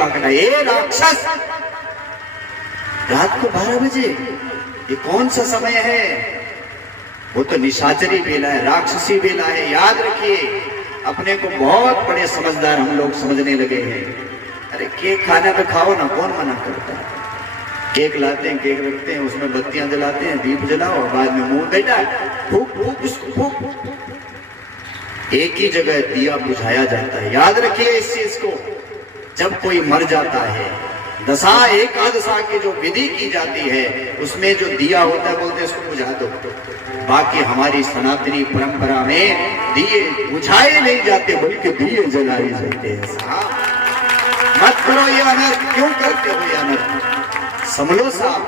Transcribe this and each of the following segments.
काकड़ा, ए राक्षस, रात को 12 बजे ये कौन सा समय है? वो तो निशाचरी बेला है, राक्षसी बेला है। याद रखिए, अपने को बहुत बड़े समझदार हम लोग समझने लगे हैं। अरे केक खाना तो खाओ ना, कौन मना करता है? केक लाते हैं, केक रखते हैं, उसमें बत्तियां जलाते हैं, दीप जलाओ, बाद में मुंह बेटा फूक फूक उसको फूक। एक ही जगह दिया बुझाया जाता है। याद रखिए इस चीज को। जब कोई मर जाता है, दशा एकादशा की जो विधि की जाती है, उसमें जो दिया होता है बोलते हैं इसको बुझा दो। बाकी हमारी सनातनी परंपरा में दिए बुझाए नहीं जाते, बल्कि दिए जलाए जाते हैं। मत करो ये अनर्थ। क्यों करते हो ये अनर्थ? समझो साहब,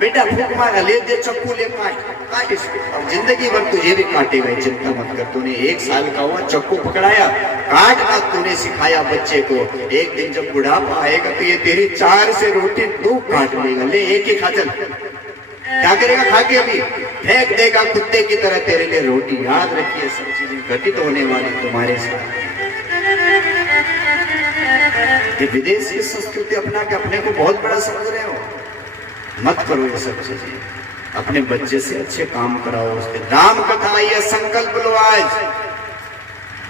बेटा फूक मारा, ले दे चक्कू, ले काट इसको। अब जिंदगी भर तुझे भी काटेगा, चिंता मत कर। तूने 1 साल का हुआ, चक्कू पकड़ाया, काटना तूने सिखाया बच्चे को। एक दिन जब बुढ़ापा आएगा तो ये तेरी 4 से रोटी 2 काट लेगा। ले एक ही खा, चल। क्या करेगा खा के? अभी फेंक देगा कुत्ते की तरह तेरे लिए रोटी। याद रखिए, सब चीजें घटित होने वाली तुम्हारे साथ। ये विदेशी संस्कृति अपना के अपने को बहुत बड़ा समझ रहे हो। मत करो ये सब चीजें। अपने बच्चे से अच्छे काम कराओ, उसके राम कथा ये संकल्प लो आज।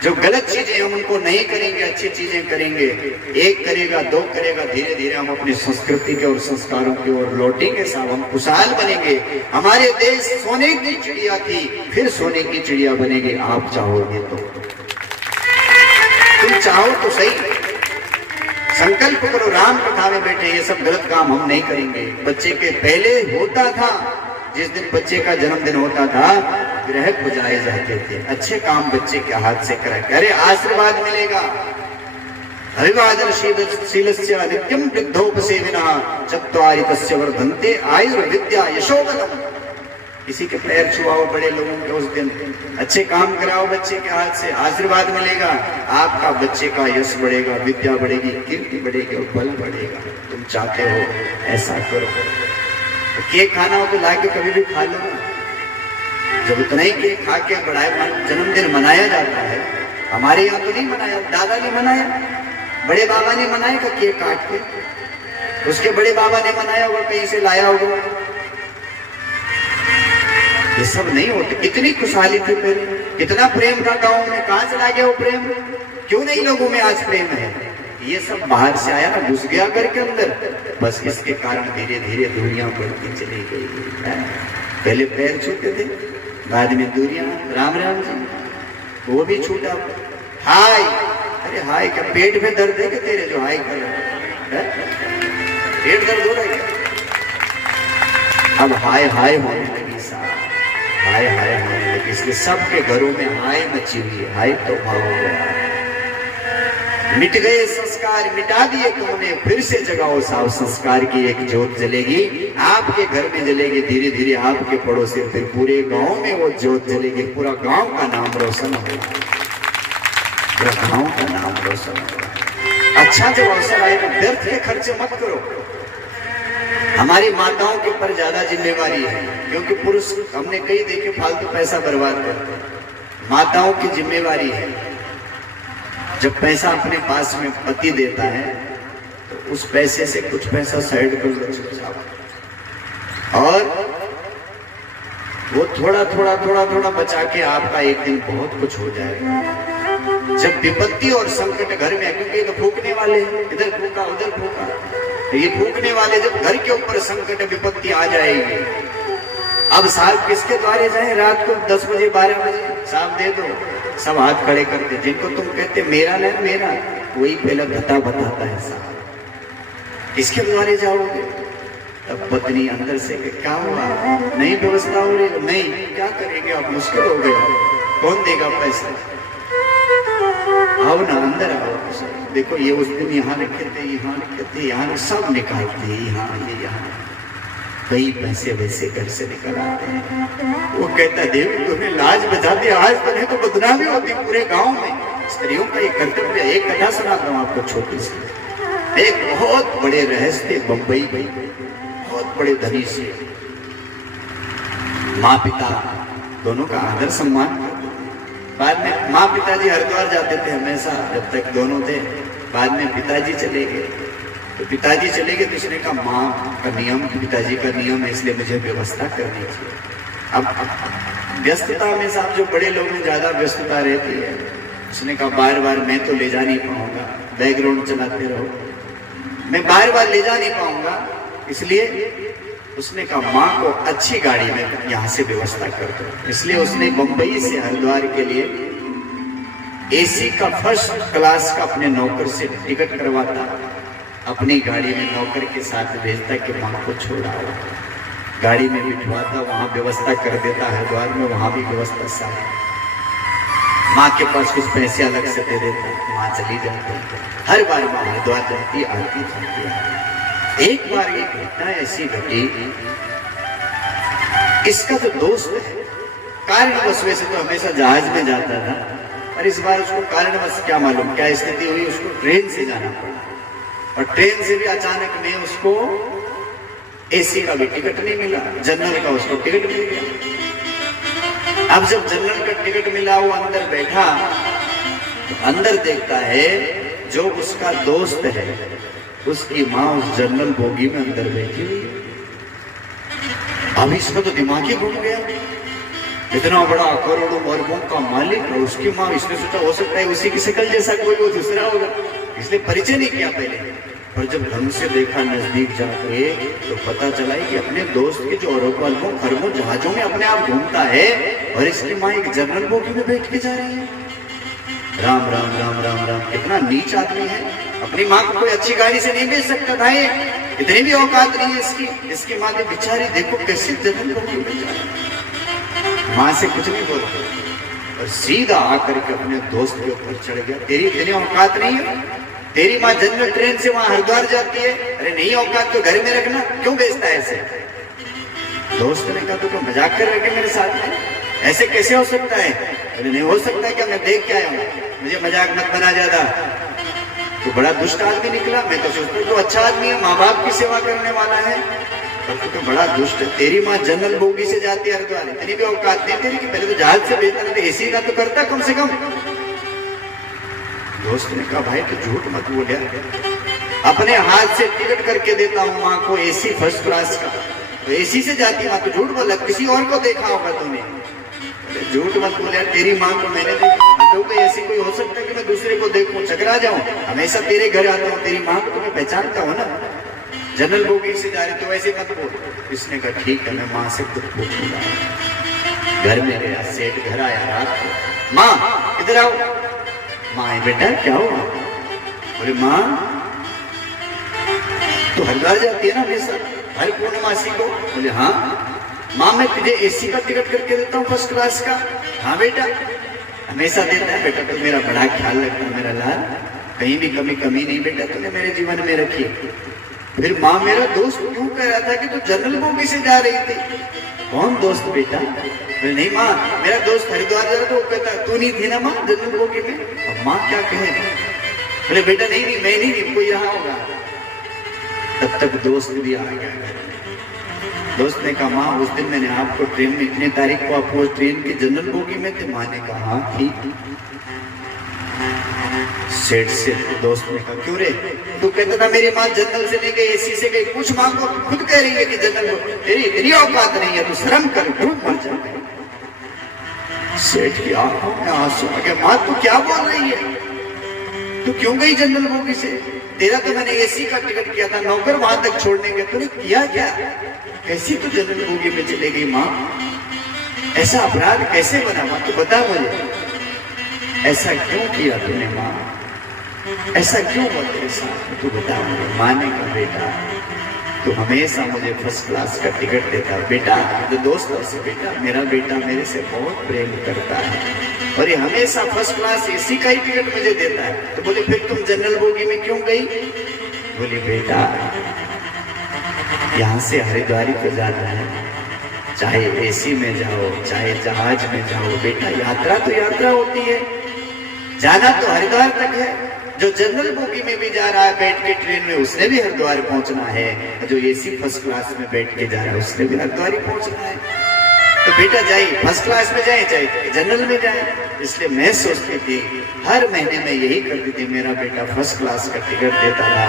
जो गलत चीजें हम उनको नहीं करेंगे, अच्छी चीजें करेंगे। 1 करेगा, 2 करेगा, धीरे धीरे हम अपनी संस्कृति के और संस्कारों की ओर लौटेंगे साहब। हम खुशहाल बनेंगे। हमारे देश सोने की चिड़िया थी, फिर सोने की चिड़िया बनेगी। आप चाहोगे तो, तुम चाहो तो सही, संकल्प करो। राम कथा में बैठे ये सब गलत काम हम नहीं करेंगे। बच्चे के पहले होता था, जिस दिन बच्चे का जन्मदिन होता था, ग्रह बुझाए जाते थे। अच्छे काम बच्चे के हाथ से करा, अरे आशीर्वाद मिलेगा। अभिवादन शीलस्य नित्यम वृद्धोपसेविनः चत्वारि तस्य वर्धन्ते आयुर्विद्या यशोबलम्। किसी के पैर छुआओ बड़े लोगों के उस दिन, अच्छे काम कराओ बच्चे के हाथ से, आशीर्वाद मिलेगा। आपका बच्चे का यश बढ़ेगा, विद्या बढ़ेगी, कीर्ति बढ़ेगी और बल बढ़ेगा। तुम चाहते हो ऐसा करो। तो केक खाना हो तो लाके कभी भी खा लो। जब उतना ही केक खा के बड़ा जन्मदिन मनाया जाता है, हमारे यहाँ तो नहीं मनाया, दादा ने मनाया, बड़े बाबा ने मनाया का केक काट के। उसके बड़े बाबा ने मनाया होगा, कहीं से लाया होगा। ये सब नहीं होते। कितनी खुशहाली थी पहले, कितना प्रेम था गाँव में। कहां से ला गया वो प्रेम? क्यों नहीं लोगों में आज प्रेम है? ये सब बाहर से आया ना, घुस गया घर के अंदर। बस इसके कारण धीरे धीरे दूरियां बढ़ती चली गई। पहले पैर छूते थे, बाद में दूरियां। राम राम जी वो भी छूटा। हाय, अरे हाय क्या पेट में दर्द है क्या तेरे जो हाय कर रहा है? पेट दर्द हो रहा है? अब हाय हाय होने लगी साहब, हाय हाय होने लगी। इसलिए सबके घरों में हाय मची हुई है। हाय तो भाव हो गया। मिट गए संस्कार, मिटा दिए तुमने, फिर से जगाओ साहब। संस्कार की एक ज्योत जलेगी, आपके घर में जलेगी, धीरे धीरे आपके पड़ोसी, फिर पूरे गांव में वो ज्योत जलेगी। पूरा गांव का नाम रोशन होगा, पूरा गांव का नाम रोशन होगा। अच्छा जब अवसर आएगा, व्यर्थ के खर्चे मत करो। हमारी माताओं के ऊपर ज्यादा जिम्मेवारी है, क्योंकि पुरुष हमने कई देखे फालतू पैसा बर्बाद करते हैं। माताओं की जिम्मेवारी है, जब पैसा अपने पास में पति देता है तो उस पैसे से कुछ पैसा साइड कर दो चुपचाप, और वो थोड़ा थोड़ा थोड़ा थोड़ा बचा के आपका एक दिन बहुत कुछ हो जाएगा। जब विपत्ति और संकट घर में, क्योंकि ये तो फूकने वाले, इधर फूका उधर फूका, ये फूकने वाले जब घर के ऊपर संकट विपत्ति आ जाएगी, अब साहब किसके द्वारे जाए? रात को 10 बजे 12 बजे साहब दे दो, सब हाथ खड़े करते। जिनको तुम कहते मेरा नहीं मेरा, वही पहला घटा बताता है साहब, किसके द्वारे जाओगे? तब पत्नी अंदर से क्या हुआ, नहीं व्यवस्था हो रही, नहीं क्या करेंगे, अब मुश्किल हो गया, कौन देगा पैसा? आओ ना अंदर आओ। देखो ये उस दिन यहाँ रखे थे, यहाँ रखे थे, यहाँ सब निकालते हैं, यहाँ ये यहाँ कई पैसे वैसे घर से निकल आते हैं। वो कहता देवी तुम्हें लाज बचा दी, आज बने तो बदनामी होती पूरे गांव में। स्त्रियों का ये कर्तव्य। एक कथा सुनाता हूँ आपको छोटी सी। एक बहुत बड़े रहस्य थे बम्बई में, बहुत बड़े धनी से माँ पिता दोनों का आदर सम्मान। बाद में माँ पिताजी हरिद्वार जाते थे हमेशा, जब तक दोनों थे। बाद में पिताजी चले गए। तो पिताजी चले गए तो उसने कहा माँ का नियम, पिताजी का नियम है, इसलिए मुझे व्यवस्था करनी चाहिए। अब व्यस्तता में साहब जो बड़े लोग में ज्यादा व्यस्तता रहती है। उसने कहा बार बार मैं तो ले जा नहीं पाऊंगा, बैकग्राउंड चलाते रहो, मैं बार बार ले जा नहीं पाऊंगा, इसलिए उसने कहा माँ को अच्छी गाड़ी में यहाँ से व्यवस्था कर दो। इसलिए उसने बंबई से हरिद्वार के लिए एसी का फर्स्ट क्लास का अपने नौकर से टिकट करवाता, अपनी गाड़ी में नौकर के साथ भेजता कि माँ को छोड़ा, गाड़ी में बिठवाता, वहां व्यवस्था कर देता हरिद्वार में, वहां भी व्यवस्था सारी। माँ के पास कुछ पैसे अलग से दे देता, माँ चली जाती। हर बार माँ हरिद्वार जाती, आती जाती। एक बार एक घटना ऐसी घटी, इसका जो दोस्त है कारणवश, वैसे तो हमेशा जहाज में जाता था, और इस बार उसको कारणवश क्या मालूम क्या स्थिति हुई, उसको ट्रेन से जाना पड़ा, और ट्रेन से भी अचानक में उसको एसी का भी टिकट नहीं मिला, जनरल का उसको टिकट मिल गया। अब जब जनरल का टिकट मिला, वो अंदर बैठा तो अंदर देखता है जो उसका दोस्त है उसकी माँ उस जनरल बोगी में अंदर बैठी हुई है। अब इसका तो दिमाग ही घूम गया, इतना बड़ा करोड़ों अरबों का मालिक है, उसकी माँ, इसने सोचा हो सकता है उसी की शक्ल जैसा कोई वो दूसरा होगा, इसलिए परिचय नहीं किया पहले। और जब ढंग से देखा नजदीक जाके तो पता चला कि अपने दोस्त के जो अरबों खरबों जहाजों में अपने आप घूमता है, और इसकी माँ एक जनरल बोगी में बैठ के जा रही है। राम राम राम राम राम, कितना नीच आदमी है। अपनी माँ को कोई अच्छी गाड़ी से नहीं भेज सकता था, ये इतनी भी औकात नहीं है इसकी। इसकी माँ की बिचारी देखो कैसे जनरल बोगी में जा रही है, माँ से कुछ नहीं बोला, और सीधा आकर के अपने दोस्त के ऊपर चढ़ गया। तेरी इतनी औकात नहीं है, तेरी माँ जनरल ट्रेन से वहां हरिद्वार जाती है, अरे नहीं औकात तो घर में रखना, क्यों भेजता है ऐसे। दोस्त ने कहा तो मजाक कर रहे मेरे साथ में, ऐसे कैसे हो सकता है। अरे नहीं हो सकता है, क्या मैं देख के आया हूँ, मुझे मजाक मत बना ज्यादा। तो बड़ा दुष्ट आदमी निकला, मैं तो सोचता हूँ तो अच्छा आदमी है, माँ बाप की सेवा करने वाला है, पर तो बड़ा दुष्ट है। तेरी माँ जनरल बोगी से जाती है हरिद्वार, इतनी भी औकात नहीं तेरी कि पहले तो जहाज से भेजना, नहीं तो एसी का तो करता कम से कम। दोस्त ने कहा भाई तो झूठ मत बोल यार, अपने हाथ से टिकट करके देता हूँ माँ को एसी फर्स्ट क्लास का, तो एसी से जाती माँ, तो झूठ बोला, किसी और को देखा होगा तूने। झूठ मत बोल यार, तेरी माँ को मैंने देखा, तो ऐसी कोई हो सकता है कि मैं दूसरे को देखूं चकरा जाऊं, हमेशा तेरे घर आता हूँ, तेरी माँ को तो मैं पहचानता हूँ ना, जनरल बोगी से जा रही तो ऐसे मत बोल। इसने कहा ठीक है, मैं माँ से खुद पूछूंगा। घर में गया, सेठ घर आया रात को, माँ इधर आओ। माँ बेटा क्या हुआ। बोले माँ तो हरिद्वार जाती है ना हमेशा हर पूर्णमासी को। बोले हाँ। माँ मैं तुझे एसी का टिकट करके देता हूँ फर्स्ट क्लास का। हाँ बेटा हमेशा देता है बेटा, तो मेरा बड़ा ख्याल रखता मेरा लाल, कहीं भी कमी नहीं बेटा तूने मेरे जीवन में रखी। फिर माँ मेरा दोस्त क्यों कह रहा था कि तू जनरल बोगी से जा रही थी। कौन दोस्त बेटा। नहीं माँ मेरा दोस्त हरिद्वार जा रहा था, वो कहता तू नहीं थी ना माँ जनरल बोगी में। अब माँ क्या कहे। बोले बेटा नहीं मैं नहीं, कोई यहाँ होगा। तब तक दोस्त भी आ गया। दोस्त ने कहा माँ उस दिन मैंने आपको ट्रेन में इतने तारीख को आप वो ट्रेन की जनरल बोगी में थे। माँ ने कहा हाँ ठीक। सेठ से दोस्त ने कहा क्यों रे, तू कहता था मेरी माँ जनरल से नहीं गई एसी से गई, कुछ माँ को खुद कह रही है कि जनरल, तेरी इतनी औकात नहीं है, तू शर्म कर, डूब मर जा। सेठ की आंखों में आंसू आ गए। माँ तू क्या बोल रही है, तू क्यों गई जनरल बोगी से। तेरा तो मैंने एसी का टिकट किया था, नौकर वहां तक छोड़ने के, तूने किया क्या, कैसी तू जनरल बोगी में चले गई। माँ ऐसा अपराध कैसे बना माँ, तू बता मुझे, ऐसा क्यों किया तूने माँ, ऐसा क्यों हुआ तेरे साथ, तू बता मुझे। माँ ने कहा बेटा तू हमेशा मुझे फर्स्ट क्लास का टिकट देता बेटा, जो दोस्त से बेटा मेरा बेटा मेरे से बहुत प्रेम करता है और ये हमेशा फर्स्ट क्लास एसी का ही टिकट मुझे देता है। तो बोले फिर तुम जनरल बोगी में क्यों गई। बोली बेटा यहाँ से हरिद्वार को जाना है, चाहे एसी में जाओ चाहे जहाज में जाओ बेटा, यात्रा तो यात्रा होती है, जाना तो हरिद्वार तक है। जो जनरल बोगी में भी जा रहा है बैठ के ट्रेन में उसने भी हरिद्वार पहुंचना है, जो एसी फर्स्ट क्लास में बैठ के जा रहा है उसने भी हरिद्वार ही पहुंचना है। तो बेटा जाए फर्स्ट क्लास में जाए चाहे जनरल में जाए। इसलिए मैं सोचती थी, हर महीने में यही करती थी, मेरा बेटा फर्स्ट क्लास का टिकट देता था,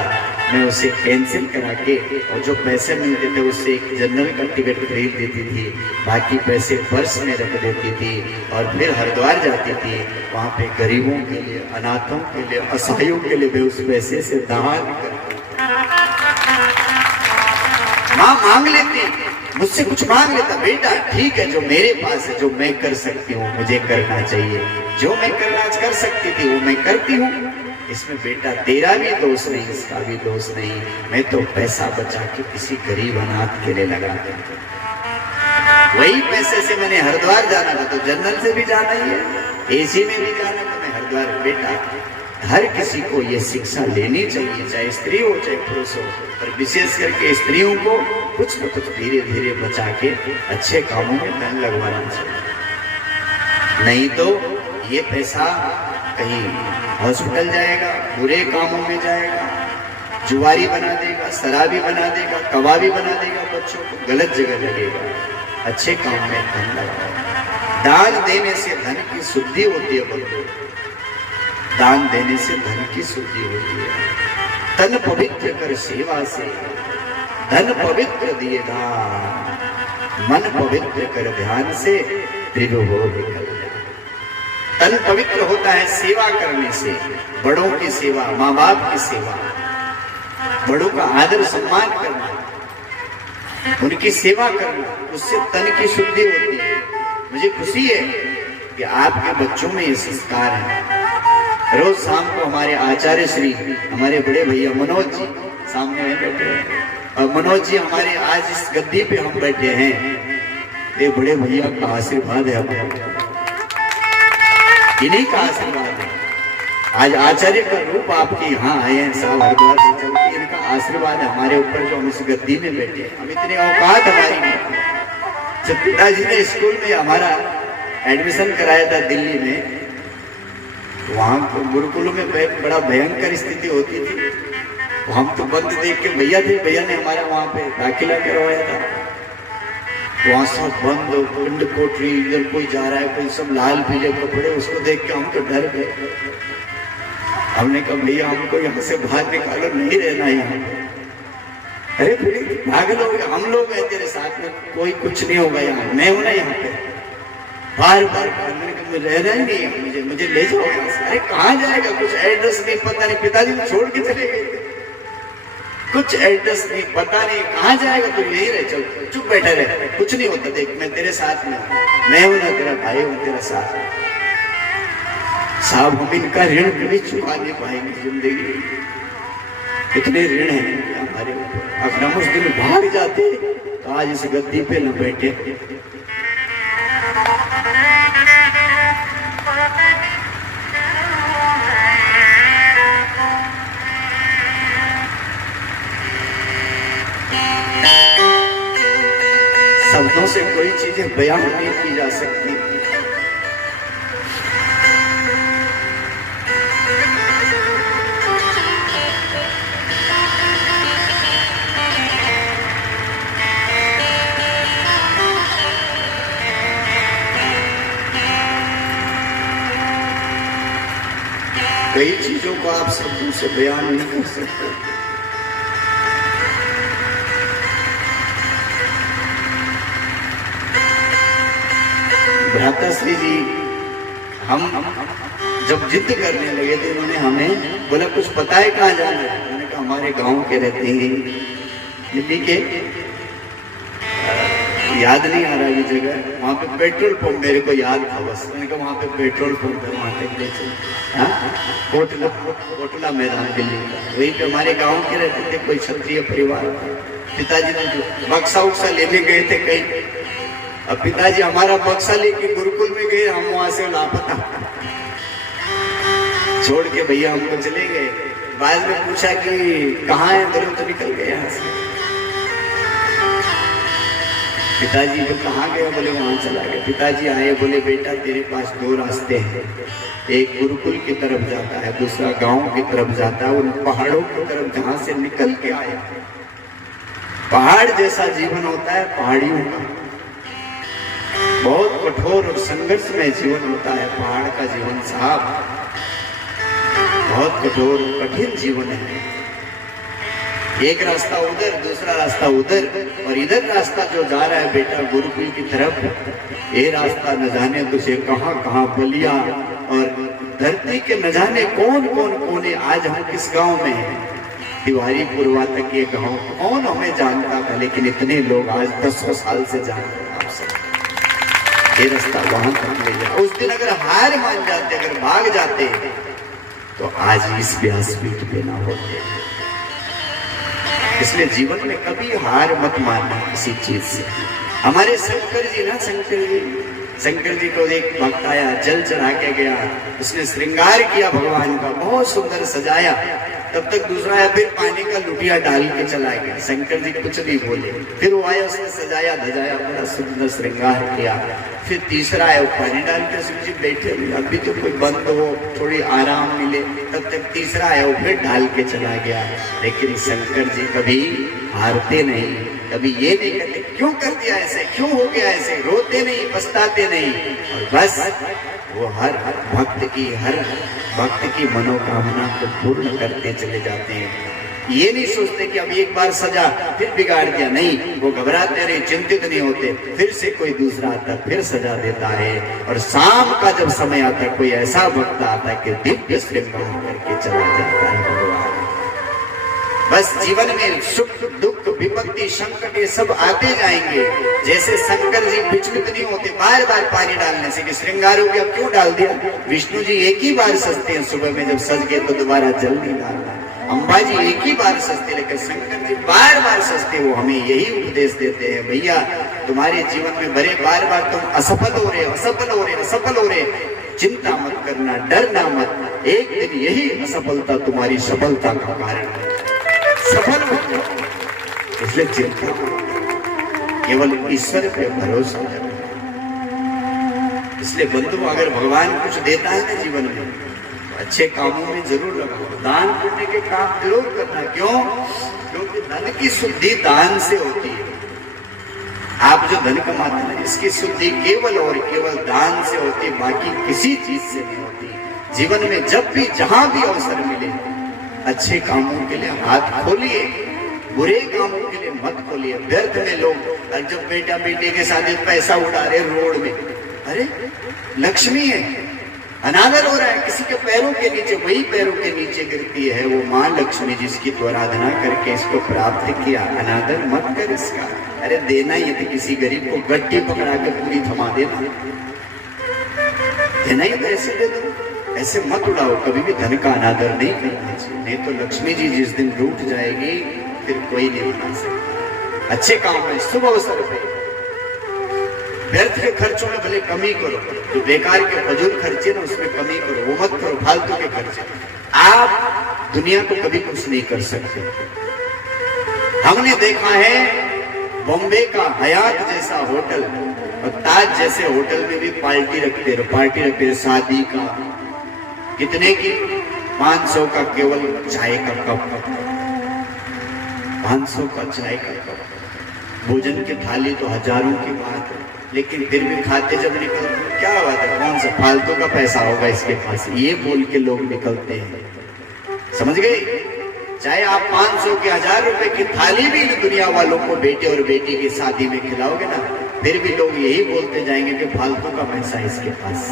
मैं उसे कैंसिल करा के और जो पैसे मिलते थे उससे एक जनरल का टिकट खरीद देती थी, बाकी पैसे पर्स में रख देती थी और फिर हरिद्वार जाती थी। वहाँ पे गरीबों के लिए, अनाथों के लिए, असहायों के लिए उस पैसे से दान करती। माँ मांग लेती, मुझसे कुछ मांग लेता, बेटा ठीक है जो मेरे पास है, जो मैं कर सकती हूँ मुझे करना चाहिए, जो मैं करना कर सकती थी वो मैं करती हूँ। इसमें बेटा तेरा भी दोष नहीं, इसका भी दोष नहीं, मैं तो पैसा बचा के किसी गरीब अनाथ के लिए लगा देता। वही पैसे से मैंने हरिद्वार जाना था तो जनरल से भी जाना ही है, एसी में भी जाना था मैं हरिद्वार। बेटा हर किसी को ये शिक्षा लेनी चाहिए, चाहे स्त्री हो चाहे पुरुष हो, और विशेष करके स्त्रियों को कुछ न कुछ धीरे धीरे बचा के अच्छे कामों में धन लगवाना चाहिए। नहीं तो ये पैसा कहीं हॉस्पिटल जाएगा, बुरे कामों में जाएगा, जुआरी बना देगा, शराबी बना देगा, कबाबी बना देगा, बच्चों को गलत जगह लगेगा। अच्छे काम में धन लगाओ। दान देने से धन की शुद्धि होती है बंधु, दान देने से धन की शुद्धि होती है। तन पवित्र कर सेवा से धन पवित्र दिए दान, मन पवित्र कर ध्यान से त्रिभुव निकल। तन पवित्र होता है सेवा करने से, बड़ों की सेवा, माँ बाप की सेवा, बड़ों का आदर सम्मान करना, उनकी सेवा करना, उससे तन की शुद्धि होती है। मुझे खुशी है कि आपके बच्चों में ये संस्कार है। रोज शाम को हमारे आचार्य श्री, हमारे बड़े भैया मनोज जी सामने बैठे हैं, और मनोज जी हमारे आज इस गद्दी पे हम बैठे हैं, ये बड़े भैया का आशीर्वाद है, इन्हीं का आशीर्वाद है। आज आचार्य का रूप आपके यहाँ आए हैं साहब हरिद्वार से चल के, इनका आशीर्वाद है हमारे ऊपर जो हम इस गद्दी में बैठे हैं। हम इतने औकात हमारी नहीं। जब पिताजी ने स्कूल में हमारा एडमिशन कराया था दिल्ली में, वहाँ गुरुकुलों में बड़ा भयंकर स्थिति होती थी, हम तो बंद देख के भैया थे, भैया ने हमारा वहाँ पे दाखिला करवाया था। वहाँ सब बंद, पिंड कोठरी, इधर कोई जा रहा है, कोई सब लाल पीले कपड़े, उसको देख के हम तो डर गए। हमने कहा भैया हमको यहाँ से बाहर निकालो, नहीं रहना यहाँ पे। अरे पागल हो गया, हम लोग हैं तेरे साथ में, कोई कुछ नहीं होगा यहाँ, मैं हूं ना यहाँ पे। बार बार मैंने कहा मैं रह रहा ही नहीं, मुझे ले जाओ यहाँ से। अरे कहाँ जाएगा, कुछ एड्रेस नहीं, पता नहीं, पिताजी को छोड़ के चले गए, कुछ एड्रेस नहीं, पता नहीं कहाँ जाएगा, तो यही रहे, चल चुप बैठा रहे, कुछ नहीं होता, देख मैं तेरे साथ में, मैं हूं ना, तेरा भाई हूं, तेरा साथ। साहब हम इनका ऋण कभी चुका नहीं पाएंगे जिंदगी, इतने ऋण हैं हमारे ऊपर। अगर हम उस दिन भाग जाते तो आज इस गद्दी पे न बैठे। शब्दों से कोई चीजें बयान नहीं की जा सकती। कई चीजों को आप शब्दों से बयान नहीं कर सकते। भ्राता श्री जी, हम जब जिद करने लगे थे, उन्होंने हमें बोला कुछ पता है कहाँ जाना है? मैंने कहा हमारे गांव के रहते हैं दिल्ली के, याद नहीं आ रहा ये जगह, वहाँ पे पेट्रोल पंप मेरे को याद था बस। मैंने कहा वहाँ पे पेट्रोल पंप है, वहाँ तक ले चल। कोटला मैदान दिल्ली का, वहीं पे हमारे गांव के रहते थे, कोई क्षत्रिय परिवार। पिताजी ने जो बक्सा उक्सा लेने गए थे कहीं, अब पिताजी हमारा बक्सा लेके गुरुकुल में गए, हम वहां से लापता छोड़ के भैया हमको चले गए। बाद में पूछा कि कहाँ है, बोले तो निकल गए यहाँ से। पिताजी को कहाँ गए, बोले वहां चला गया। पिताजी आए, बोले बेटा तेरे पास दो रास्ते हैं, एक गुरुकुल की तरफ जाता है, दूसरा गांव की तरफ जाता है, उन पहाड़ों की तरफ जहां से निकल के आया। पहाड़ जैसा जीवन होता है पहाड़ियों का, बहुत कठोर और संघर्षमय जीवन होता है पहाड़ का जीवन साहब, बहुत कठोर कठिन जीवन है। एक रास्ता उधर, दूसरा रास्ता उधर, और इधर रास्ता जो जा रहा है बेटा गुरुकुल की तरफ, ये रास्ता न जाने तुझे कहाँ कहाँ बलिया और धरती के न जाने कौन कौन कोने। आज हम किस गांव में हैं, तिवारी पुरवा तक ये गांव कौन हमें जानता था, लेकिन इतने लोग आज 10 साल से जानते हैं आप सब। ये रास्ता वहां तक ले जाए। उस दिन अगर हार मान जाते, अगर भाग जाते, तो आज इस व्यासपीठ पे ना होते। इसलिए जीवन में कभी हार मत मानना किसी चीज से। हमारे शंकर जी ना, शंकर जी को एक भक्त आया, जल चढ़ा के गया, उसने श्रृंगार किया भगवान का, बहुत सुंदर सजाया। तब तक दूसरा आया, फिर पानी का लुटिया डाल के चला गया। शंकर जी कुछ नहीं बोले। फिर वो आया, उसने सजाया धजाया, बड़ा सुंदर श्रृंगार किया। फिर तीसरा आया, वो पानी डाल के शिव जी बैठे, अभी तो कोई बंद हो, थोड़ी आराम मिले। तब तक तीसरा आया, वो फिर डाल के चला गया। लेकिन शंकर जी कभी हारते नहीं, कभी ये नहीं कहते क्यों कर दिया ऐसे, क्यों हो गया ऐसे, रोते नहीं, पछताते नहीं, और बस वो हर भक्त की मनोकामना को पूर्ण करते चले जाते हैं। ये नहीं सोचते कि अब एक बार सजा फिर बिगाड़ दिया, नहीं, वो घबराते नहीं, चिंतित नहीं होते। फिर से कोई दूसरा आता, फिर सजा देता है। और शाम का जब समय आता, कोई ऐसा भक्त आता है कि दिव्य श्रृंगार करके चला जाता है भगवान। बस जीवन में सुख दुख विपत्ति संकट ये सब आते जाएंगे। जैसे शंकर जी विचलित नहीं होते बार बार पानी डालने से कि श्रृंगार हो गया, क्यों डाल दिया। विष्णु जी एक ही बार सजते हैं, सुबह में जब सज गए तो दोबारा जल नहीं डालना। अम्बा जी एक ही बार सजते, लेकिन शंकर जी बार बार सजते। वो हमें यही उपदेश देते हैं, भैया तुम्हारे जीवन में बड़े बार बार तुम असफल हो रहे, असफल हो रहे, असफल हो रहे, चिंता मत करना, डरना मत। एक दिन यही असफलता तुम्हारी सफलता का कारण है, सफल हो। इसलिए चिंता केवल ईश्वर पे भरोसा करना। इसलिए बंधु, अगर भगवान कुछ देता है ना जीवन में, तो अच्छे कामों में जरूर लगाओ। दान पुण्य के काम जरूर करना। क्यों? क्योंकि धन की शुद्धि दान से होती है। आप जो धन कमाते हैं इसकी शुद्धि केवल और केवल दान से होती, बाकी किसी चीज से नहीं होती। जीवन में जब भी जहां भी अवसर मिले, अच्छे कामों के लिए हाथ खोलिए, बुरे कामों के लिए मत खोलिए। व्यर्थ में लोग जब बेटा बेटे के साथ पैसा उड़ा रहे रोड में, अरे लक्ष्मी है, अनादर हो रहा है किसी के पैरों के नीचे, वही पैरों के नीचे गिरती है वो माँ लक्ष्मी जिसकी तो आराधना करके इसको प्राप्त किया। अनादर मत कर इसका। अरे देना ही तो किसी गरीब को गट्टी पकड़ा के पूरी थमा देना, देना ही तो ऐसे दे दो। ऐसे मत उड़ाओ, कभी भी धन का अनादर नहीं करना चाहिए, नहीं तो लक्ष्मी जी जिस दिन रूठ जाएगी फिर कोई नहीं बना सकता। अच्छे काम में शुभ अवसर पे व्यर्थ के खर्चों में भले कमी करो, जो बेकार के फजूल खर्चे ना उसमें कमी करो, वो मत करो फालतू के खर्चे। आप दुनिया को कभी कुछ नहीं कर सकते। हमने देखा है बॉम्बे का हयात जैसा होटल और ताज जैसे होटल में भी पार्टी रखते रहे, शादी का कितने की 500 का केवल चाय का कप, 500 का चाय का कप, भोजन की थाली तो हजारों की बात है, लेकिन फिर भी खाते जब निकलते क्या बात है, कौन सा फालतू का पैसा होगा इसके पास, ये बोल के लोग निकलते हैं। समझ गए? चाहे आप 500 के 1000 रुपए की थाली भी दुनिया वालों को बेटे और बेटी की शादी में खिलाओगे ना, फिर भी लोग यही बोलते जाएंगे कि फालतू का पैसा है इसके पास।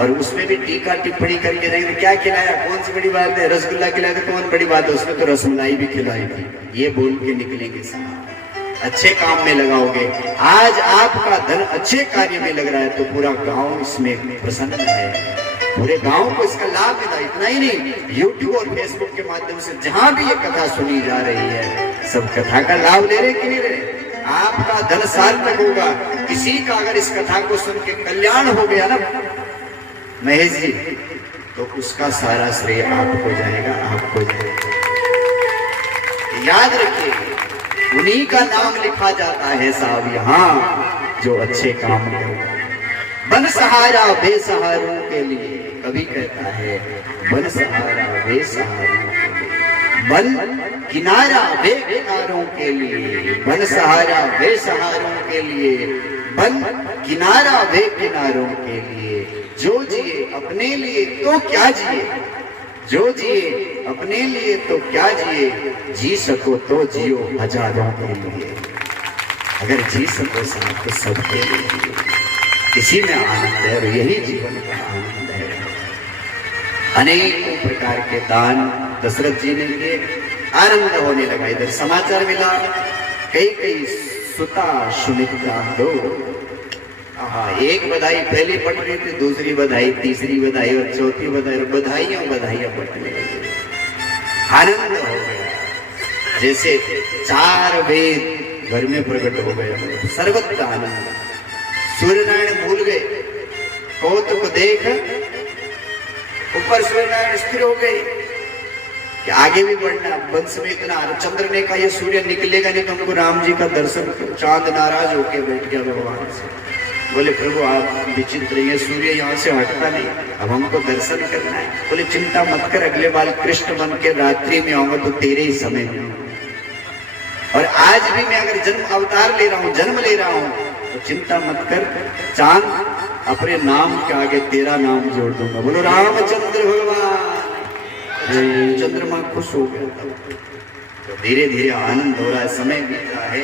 और उसमें भी टीका टिप्पणी करके जाएंगे, क्या खिलाया, कौन सी बड़ी बात है, रसगुल्ला खिलाया तो कौन बड़ी बात है, उसमें तो रसमलाई भी खिलाई थी, ये बोल के निकलेंगे साहब। अच्छे काम में लगाओगे। आज आपका धन अच्छे कार्य में लग रहा है तो पूरा गांव इसमें प्रसन्न है, पूरे गांव को इसका लाभ मिला। इतना ही नहीं, यूट्यूब और फेसबुक के माध्यम से जहां भी ये कथा सुनी जा रही है, सब कथा का लाभ ले रहे कि नहीं ले रहे? आपका धन सार्थक होगा। किसी का अगर इस कथा को सुन के कल्याण हो गया ना महेश जी, तो उसका सारा श्रेय आपको जाएगा, आपको जाएगा। याद रखिए, उन्हीं का नाम लिखा जाता है साहब यहाँ जो अच्छे काम करता है। बन सहारा बेसहारों के लिए, कभी कहता है बन सहारा बेसहारों के लिए, बन किनारा बेकिनारों के लिए, बन सहारा बेसहारों के लिए, बन किनारा वे किनारों के लिए, जो जिए अपने लिए तो क्या जिए, जो जिए अपने लिए तो क्या जिए, जी सको तो जियो हजारों के लिए, अगर जी सको साथ तो सबके लिए, इसी में आनंद है और यही जीवन का आनंद है। अनेकों प्रकार के दान दशरथ जी ने किए, आनंद होने लगा। इधर समाचार मिला, कई सुता सुमित्रा दो, एक बधाई पहली पट रही थी, दूसरी बधाई, तीसरी बधाई और चौथी बधाई, और बधाइयां पटने लगी। आनंद हो गया, जैसे 4 वेद घर में प्रकट हो गए, सर्वत्र आनंद। सूर्य नारायण भूल गए, कौतुक देख ऊपर सूर्य नारायण स्थिर हो गए कि आगे भी बढ़ना। वंश में इतना, चंद्र ने कहा ये सूर्य निकलेगा नहीं तो हमको राम जी का दर्शन। चांद नाराज होकर बैठ गया भगवान से, बोले प्रभु आप विचित्र, ये सूर्य यहाँ से हटता नहीं, अब हमको दर्शन करना है। बोले चिंता मत कर, अगले बार कृष्ण बन के रात्रि में आऊंगा तो तेरे ही समय में, और आज भी मैं अगर जन्म अवतार ले रहा हूँ, जन्म ले रहा हूँ, तो चिंता मत कर, चांद अपने नाम के आगे तेरा नाम जोड़ दूंगा। बोलो रामचंद्र भगवान। चंद्रमा खुश हो गया, तो धीरे धीरे आनंद हो रहा है, समय बीत रहा है।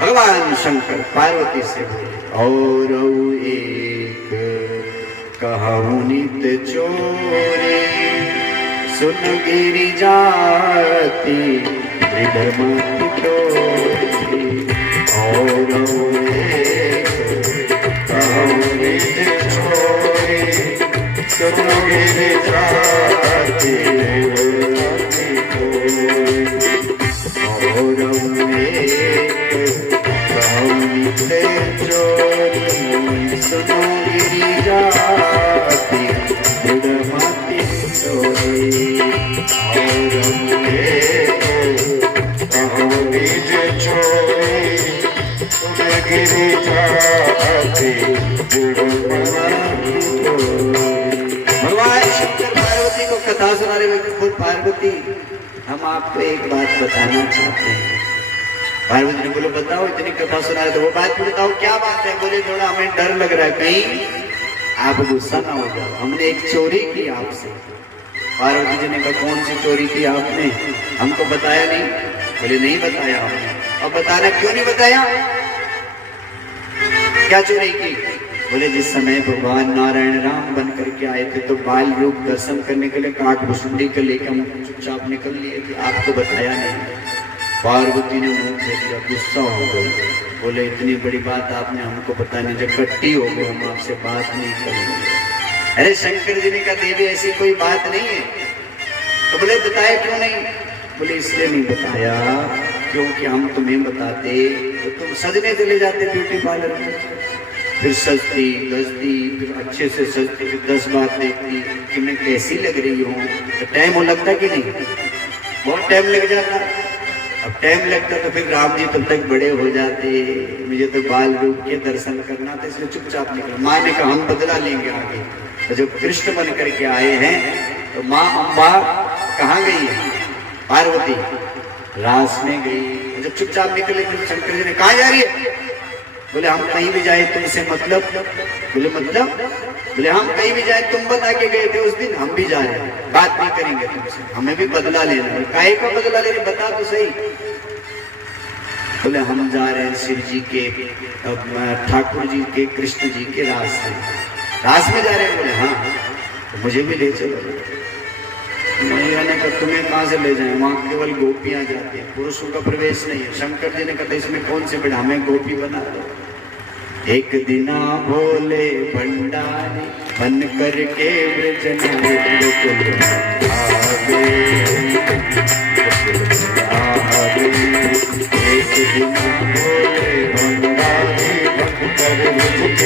भगवान शंकर पार्वती से बोले, और एक कहूँ नित चोरी, सुन गिरी जाती दृढ़मति तोरी। और एक कहूँ नित चोरी, सुन गिरी जाती दृढ़मति तोरी। और एक चोरी, सुनो गिरी जाती दृढ़मति तोरी। और चोरी, सुनो गिरी जाती दृढ़मति तोरी। भगवान शंकर पार्वती को कथा सुना रहे हुए, पार्वती हम आपको एक बात बताना चाहते हैं। पार्वती ने बोले बताओ, इतनी कथा सुना रहे तो वो बात बताओ, क्या बात है। बोले थोड़ा हमें डर लग रहा है, कहीं आप गुस्सा ना हो जाओ, हमने एक चोरी की आपसे। पार्वती जी ने कहा कौन सी चोरी की आपने, हमको बताया नहीं। बोले नहीं बताया हमने। अब बताना क्यों नहीं बताया, क्या चोरी की। बोले जिस समय भगवान नारायण राम बन करके आए थे तो बाल रूप दर्शन करने के लिए काठ भुसुंडी को लेकर हम चुपचाप निकल लिए थे, आपको बताया नहीं। पार्वती ने मुंह दे दिया, गुस्सा हो गई। बोले इतनी बड़ी बात आपने हमको बता नहीं, जब कट्टी हो गई हम आपसे बात नहीं करेंगे। अरे शंकर जी ने कहा देवी ऐसी कोई बात नहीं है। तो बोले बताया क्यों नहीं। बोले इसलिए नहीं बताया क्योंकि हम तुम्हें बताते तो तुम सजने चले जाते ब्यूटी पार्लर में, फिर सजती गजती, फिर अच्छे से सजती, फिर 10 बार देखती कि मैं कैसी लग रही हूँ। तो टाइम हो लगता कि नहीं, बहुत टाइम लग जाता। अब टाइम लगता तो फिर राम जी तब तक बड़े हो जाते, मुझे तो बाल रूप के दर्शन करना था, इसलिए चुपचाप निकल। माँ ने कहा हम बदला लेंगे आगे। तो जब कृष्ण बन करके आए हैं तो माँ अम्बा कहाँ गई है, पार्वती रास में गई। जब चुपचाप निकले तो शंकर जी ने कहा जा रही है। बोले हम कहीं भी जाए तुमसे मतलब। बोले मतलब। बोले हम कहीं भी जाए, तुम बता के गए थे उस दिन, हम भी जा रहे हैं, बात नहीं करेंगे तुमसे, हमें भी बदला लेना है। काहे का बदला लेना, बता तो सही। बोले हम जा रहे हैं शिव जी के, ठाकुर जी के, कृष्ण जी के रास में जा रहे हैं। बोले हाँ, तो मुझे भी ले चलो। नहीं आने का, तुम्हें कहाँ से ले जाए, वहाँ केवल गोपियां जाती हैं, पुरुषों का प्रवेश नहीं है। शंकर जी ने कहा इसमें कौन से बड़ा, हमें गोपी बना दो। एक दिना भोले भंडारी बन करके ब्रजनारी, एक दिना भोले भंडारी बन कर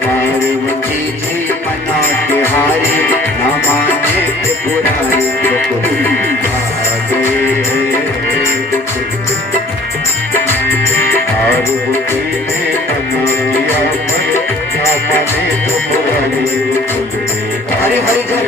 पार्वती जी मना के हारी, न माने के पुरारी। पार्वती ने मना किया पर, न माने तो पुरारी। हरे हरे जय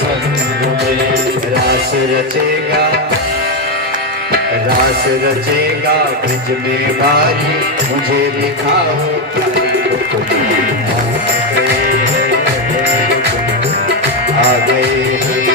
संग में। रास रचेगा, रास रचेगा ब्रज में बारी, मुझे दिखाओ प्यारी रुक्मिणी। आ गए हैं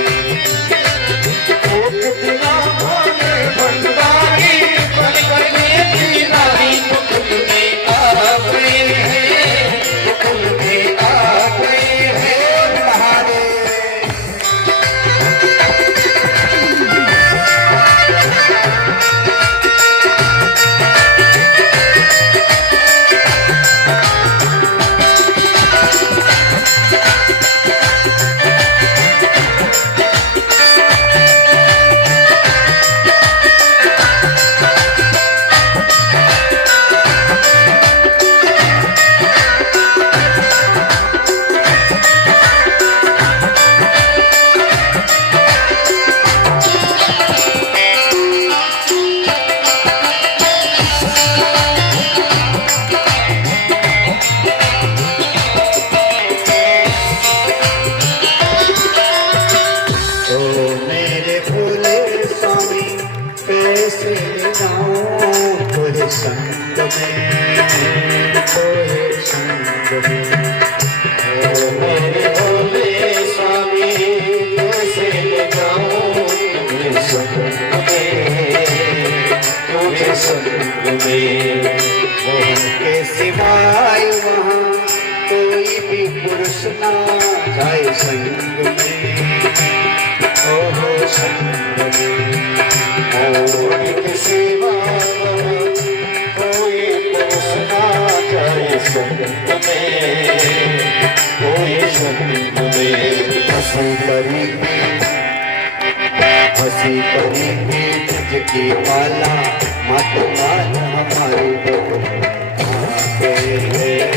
संग में, तोरे संग में। ओ मेरे भोले स्वामी कैसे ले जाऊं तुम्हें संग में, तुम्हें संग में। मोहन के सिवाय वहाँ कोई भी पुरुष ना जाए संग में, ओहो संग में। मोहन के सिवाय कोई पुरुष ना जाए संग में, कोई संग में। हंसी करेंगे, हंसी करेंगे ब्रज की माला, मातुमाल हमारी आ गए हैं।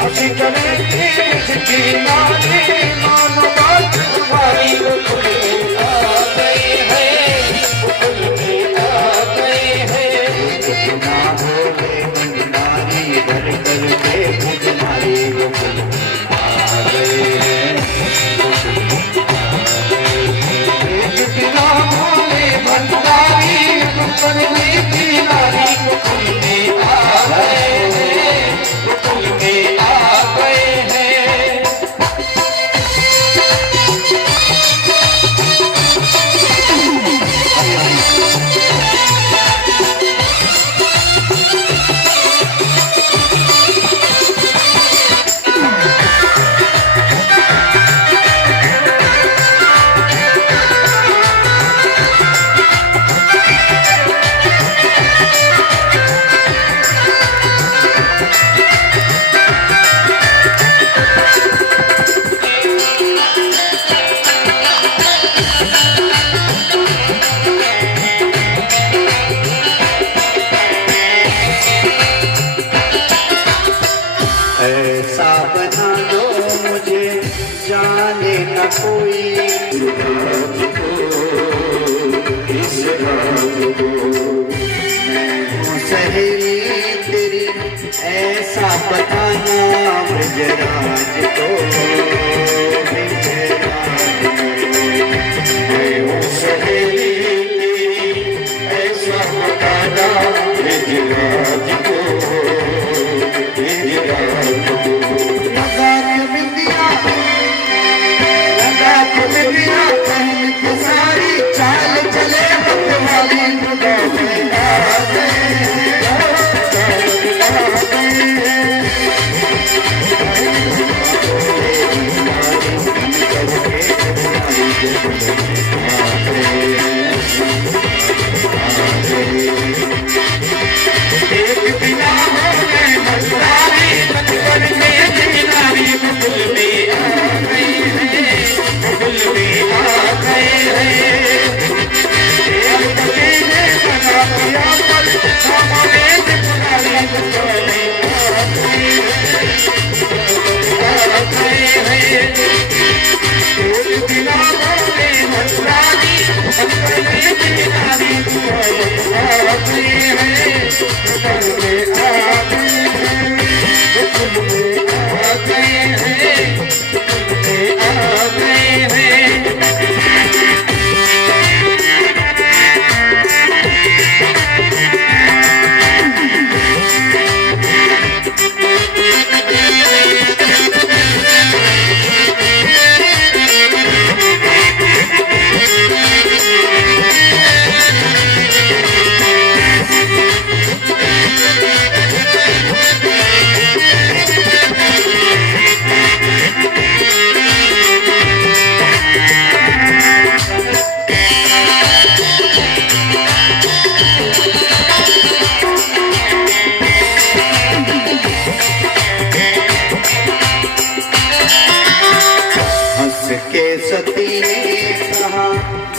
हंसी करेंगे ब्रज की माली, मातुमाल हमारी आ गए हैं, आ गए हैं। कितना हो गए नारी भर कर के भुजनारी आ गए हैं। कितना भोले भंडारी करने की नारी कुल में आ गए हैं, कुल में आ गए हैं। ऐसा बना दो मुझे जाने न कोई, मैं हूँ सहेली तेरी ऐसा बताना ब्रजराज को, ब्रजराज मैं हूँ सहेली तेरी ऐसा बताना ब्रजराज को, ब्रजराज को। लगा के बिंदिया, लगा के बिंदिया पहन के सारी, चाल चले मतवाली लुगा में आ गए, आ गए।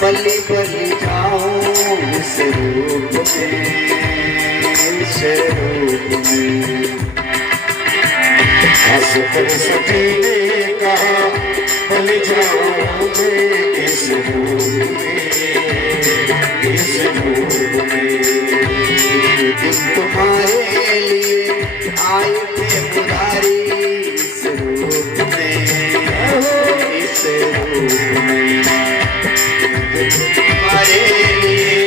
बलि बलि जाऊं इस रूप में हंस कर सभी कहा बलि जाऊं मैं इस रूप में दिन तुम्हारे लिए आए थे मुरारी इस रूप में तुम्हारे लिए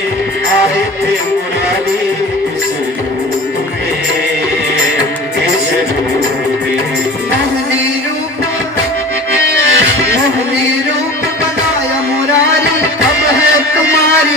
आए थे मुरारी इस रूप में मोहनी रूप बनाया मुरारी अब है तुम्हारी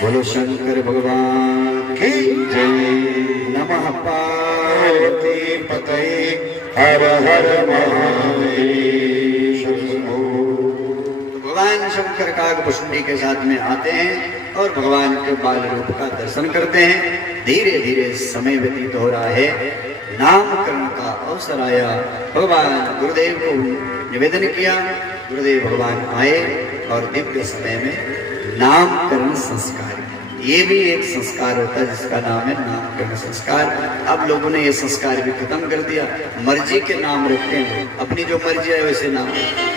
बोलो शंकर भगवान की जय। नमः पार्वती पतये हर हर महादेव। भगवान शंकर कागभूषुंडी के साथ में आते हैं और भगवान के बाल रूप का दर्शन करते हैं। धीरे धीरे समय व्यतीत हो रहा है, नामकरण का अवसर आया। भगवान गुरुदेव को निवेदन किया, गुरुदेव भगवान आए और दिव्य समय में नामकरण संस्कार, ये भी एक संस्कार होता है जिसका नाम है नामकरण संस्कार। अब लोगों ने ये संस्कार भी खत्म कर दिया, मर्जी के नाम रखते हैं, अपनी जो मर्जी है वैसे नाम रखते हैं।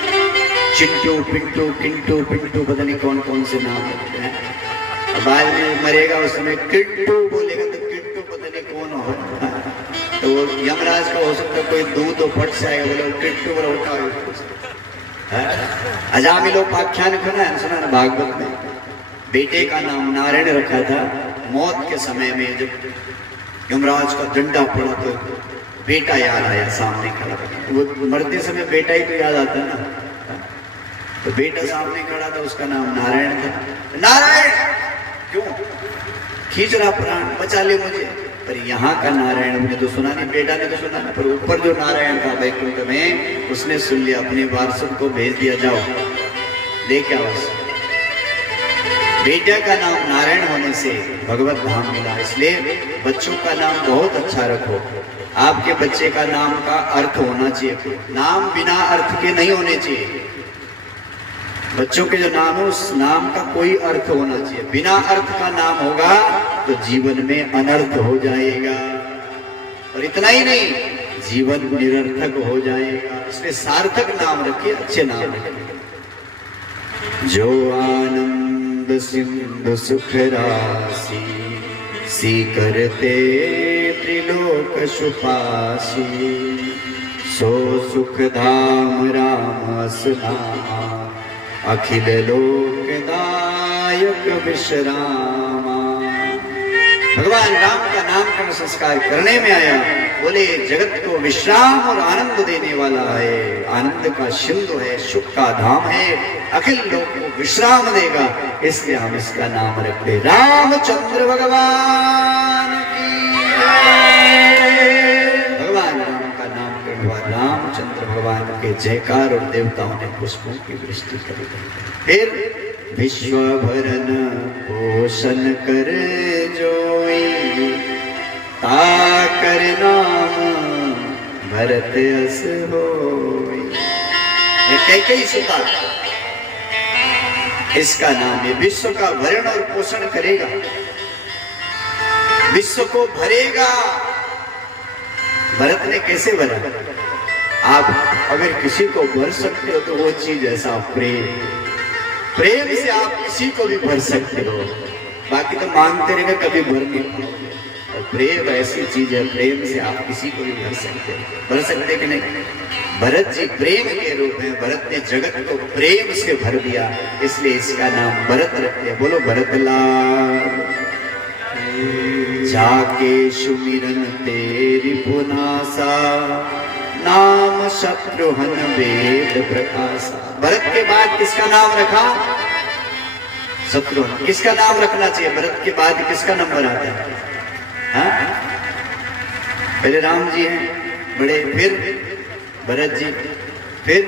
चिंटू पिंटू किंटू पिंटू पता नहीं कौन कौन से नाम रखते हैं। बाद में मरेगा उसमें किंटू बोलेगा तो किंटू पता नहीं कौन हो, तो वो यमराज का हो सकता है कोई दूध तो फट जाएगा, बोले किंटू बोला उठा। अजामिलोपाख्यान सुना ना भागवत में, बेटे का नाम नारायण रखा था। मौत के समय में जब यमराज का डंडा पड़ा तो बेटा याद आया सामने खड़ा। वो मरते समय बेटा ही तो याद आता है ना, तो बेटा सामने खड़ा था, उसका नाम नारायण था। नारायण क्यों खींच रहा प्राण, बचा ले मुझे। पर यहाँ का नारायण मुझे तो सुना नहीं, बेटा ने तो सुना नहीं, पर ऊपर जो नारायण था वैकुंठ में, उसने सुन लिया, अपने वारसों को भेज दिया, जाओ लेके आओ। बेटा का नाम नारायण होने से भगवत धाम मिला, इसलिए बच्चों का नाम बहुत अच्छा रखो। आपके बच्चे का नाम का अर्थ होना चाहिए, नाम बिना अर्थ के नहीं होने चाहिए। बच्चों के जो नाम है उस नाम का कोई अर्थ होना चाहिए, बिना अर्थ का नाम होगा तो जीवन में अनर्थ हो जाएगा, और इतना ही नहीं जीवन निरर्थक हो जाएगा। इसलिए सार्थक नाम रखिए, अच्छे नाम रखिए। जो आनंद सिंधु सुख राशि, सी करते त्रिलोक सुपासी, सो सुख धाम राम असनामा, अखिल लोकदायक विश्रामा। भगवान राम का नामकरण संस्कार करने में आया, बोले जगत को विश्राम और आनंद देने वाला है, आनंद का सिंधु है, सुख का धाम है, अखिल लोक को विश्राम देगा, इसलिए हम इसका नाम रखते रामचंद्र भगवान की। भगवान राम का नामकरण हुआ, रामचंद्र भगवान के जयकार, और देवताओं ने पुष्पों की वृष्टि कर दी। फिर विश्व भरन पोषण कर जोई, ताकर नाम भरत अस होई। कैकेयी सुता, इसका नाम है, विश्व का भरण और पोषण करेगा, विश्व को भरेगा। भरत ने कैसे भरा? आप अगर किसी को भर सकते हो तो वो चीज ऐसा प्रेम, प्रेम से आप किसी को भी भर सकते हो, बाकी तो मांगते रहेंगे कभी भर नहीं पाओगे। प्रेम ऐसी चीज है, प्रेम से आप किसी को भी भर सकते कि नहीं। भरत जी प्रेम के रूप में, भरत ने जगत को प्रेम से भर दिया, इसलिए इसका नाम भरत रखते हैं। बोलो भरत लाल। जाके सुमिरन तेरी पुनासा, नाम शत्रुघ्न वेद प्रकाशा। भरत के बाद किसका नाम रखा? शत्रुघ्न। किसका नाम रखना चाहिए? भरत के बाद किसका नंबर आता है? हाँ? पहले राम जी हैं बड़े, फिर भरत जी, फिर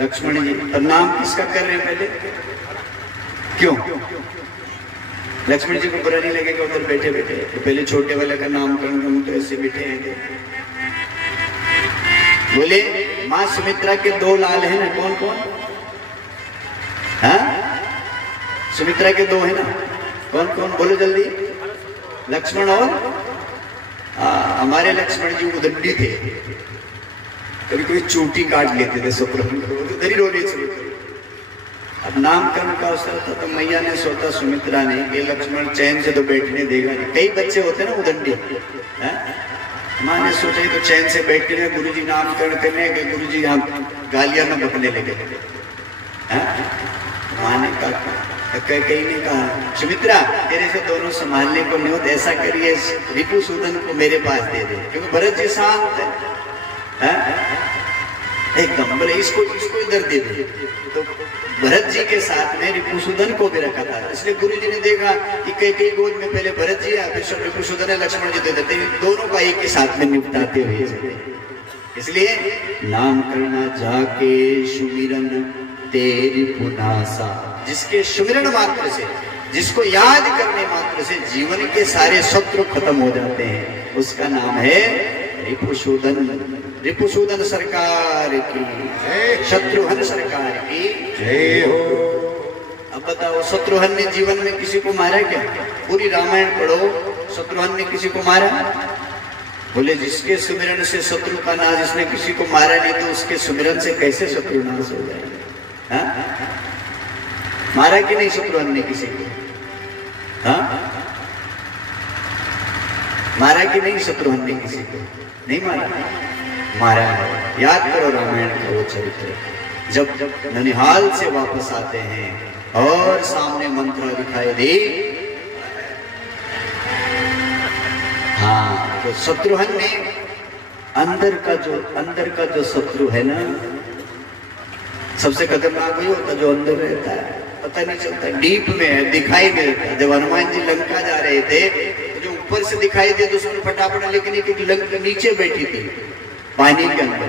लक्ष्मण जी। और नाम किसका कर रहे हैं पहले? क्यों? लक्ष्मण जी को बुरा नहीं लगेगा उधर बैठे बैठे तो पहले छोटे वाले का नामकरण करूं तो ऐसे बैठे हैं। बोले माँ सुमित्रा के दो लाल हैं ना, कौन कौन? हाँ, सुमित्रा के दो है ना, कौन कौन? बोलो जल्दी। लक्ष्मण और हमारे लक्ष्मण जी उदंडी थे, कभी कोई चूटी काट लेते थे शत्रुघ्न को, तो दरी रोने शुरू कर। अब नामकरण का अवसर था तो मैया ने सोचा, सुमित्रा ने, ये लक्ष्मण चैन से तो बैठने देगा नहीं। कई बच्चे होते ना उदंडी, माँ ने सोचा तो चैन से बैठने में, गुरु जी नामकरण करने के, गुरु जी यहाँ गालियां में बकने लगे। माँ ने कहा, कहीं ने कहा, सुमित्रा तेरे से दोनों संभालने को नहीं होता, ऐसा करिए रिपुसूदन को मेरे पास दे दे, क्योंकि भरत जी शांत है एकदम। बोले इसको इधर दे दे। तो भरत जी के साथ में रिपुसूदन को भी रखा था, इसलिए गुरु जी ने देखा कि कई गोद में पहले भरत जी फिर रिपुसूदन है, लक्ष्मण जी दे देते, दोनों का एक के साथ में निपटाते हुए। इसलिए नाम करना जाके सुमिरन तेरी पुनासा, जिसके सुमिरन मात्र से, जिसको याद करने मात्र से जीवन के सारे शत्रु खत्म हो जाते हैं, उसका नाम है रिपुसूदन। रिपुसूदन सरकार की, शत्रुघ्न सरकार की जय हो। अब बताओ, शत्रुघ्न ने जीवन में किसी को मारा क्या? पूरी रामायण पढ़ो, शत्रुघ्न ने किसी को मारा? बोले जिसके सुमिरन से शत्रु का नाश, जिसने किसी को मारा नहीं तो उसके सुमिरन से कैसे शत्रु नाश हो जाएगा? मारा कि नहीं शत्रुघ्न ने किसी को? मारा कि नहीं शत्रुघ्न ने किसी को? नहीं मारा, मारा है। याद करो रामायण का वो चरित्र, जब ननिहाल से वापस आते हैं और सामने मंत्र दिखाई दे, हाँ, तो शत्रुघ्न ने अंदर का जो शत्रु है ना, सबसे खतरनाक वही होता जो अंदर रहता है, पता नहीं चलता, डीप में है, दिखाई नहीं देता। जब हनुमान जी लंका जा रहे थे तो जो ऊपर से दिखाई दे दुश्मन फटाफट, लेकिन एक लंका नीचे बैठी थी पानी के अंदर,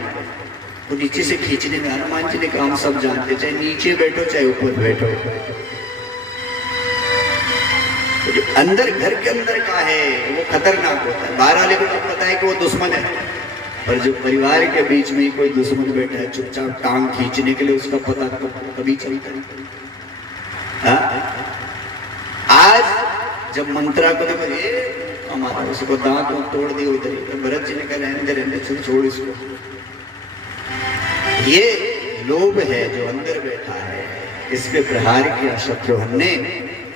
तो नीचे से खींचने में हनुमान जी ने कहा हम सब जानते, चाहे नीचे बैठो चाहे ऊपर बैठो, तो जो अंदर घर के अंदर का है वो खतरनाक होता है। बाहर वाले को तो पता है कि वो दुश्मन है, पर जो परिवार के बीच में कोई दुश्मन बैठा है चुपचाप टांग खींचने के लिए, उसका पता कभी चलता नहीं। आज जब मंत्रा को देखो, ये हमारा उसको दांत तोड़ दिए उधर, भरत जी ने कहा रहने दे, छोड़ इसको। ये लोभ है जो अंदर बैठा है, इस पे प्रहार किया शत्रुघ्न ने,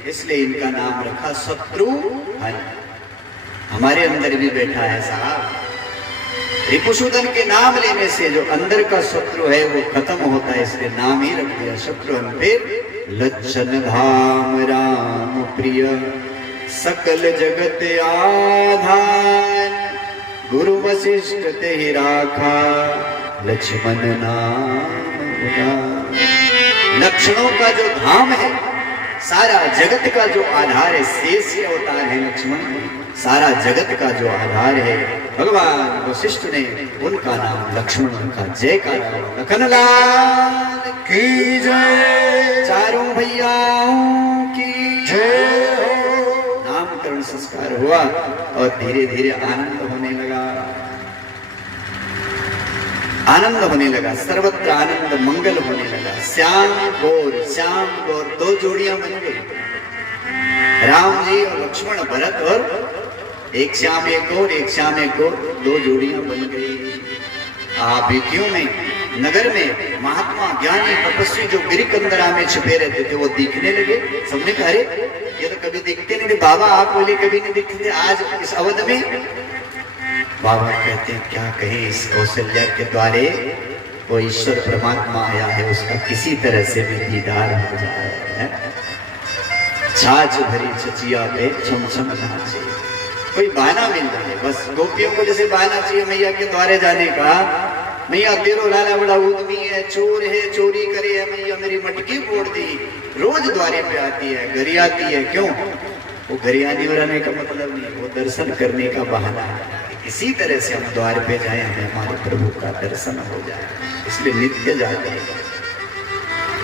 इसलिए इनका नाम रखा शत्रुघ्न। हमारे अंदर भी बैठा है साहब। रिपुसूदन के नाम लेने से जो अंदर का शत्रु है वो खत्म होता है, इसलिए नाम ही रख दिया शत्रुघ्न। फिर लक्षण धाम राम प्रिय, सकल जगत आधार, गुरु वशिष्ठ ते राखा, लक्ष्मण नाम। लक्षणों का जो धाम है, सारा जगत का जो आधार है, शेष अवतार है लक्ष्मण, सारा जगत का जो आधार है भगवान वशिष्ठ ने उनका नाम लक्ष्मण रखा। जयकारा लखनलाल की जय, चारों भैयाओं की जय हो। नामकरण संस्कार हुआ और धीरे धीरे आनंद होने लगा, आनंद होने लगा, सर्वत्र आनंद मंगल होने लगा। श्याम गौर दो जोड़ियां बन गई, राम जी और लक्ष्मण, भरत, और एक श्याम एक और, एक श्याम एक और, दो जोड़ियां बन गई। बीतियों में नगर में महात्मा ज्ञानी तपस्वी जो गिरिकंदरा में छिपे रहते थे वो दिखने लगे। सबने कहा अरे ये तो कभी दिखते नहीं थे बाबा, आप बोले कभी नहीं दिखते थे, आज इस अवध में। बाबा कहते हैं क्या कहें, इस कौशल्या के द्वारे वो ईश्वर परमात्मा आया है, उसका किसी तरह से भी दीदार हो जाए। छाछ भरी चचिया पे छम छम नाचे, कोई बहाना मिल जाए बस। गोपियों को जैसे बहाना चाहिए मैया के द्वारे जाने का, मैया तेरो लाला बड़ा उद्यमी है, चोर है, चोरी करे है, मैया मेरी मटकी फोड़ दी। रोज द्वारे पे आती है, घरी आती है, क्यों? वो घरी आने वाले का मतलब नहीं, वो दर्शन करने का बहाना है। इसी तरह से हम द्वार पे जाए, हमें हमारे प्रभु का दर्शन हो जाए, इसलिए नित्य जाते हैं।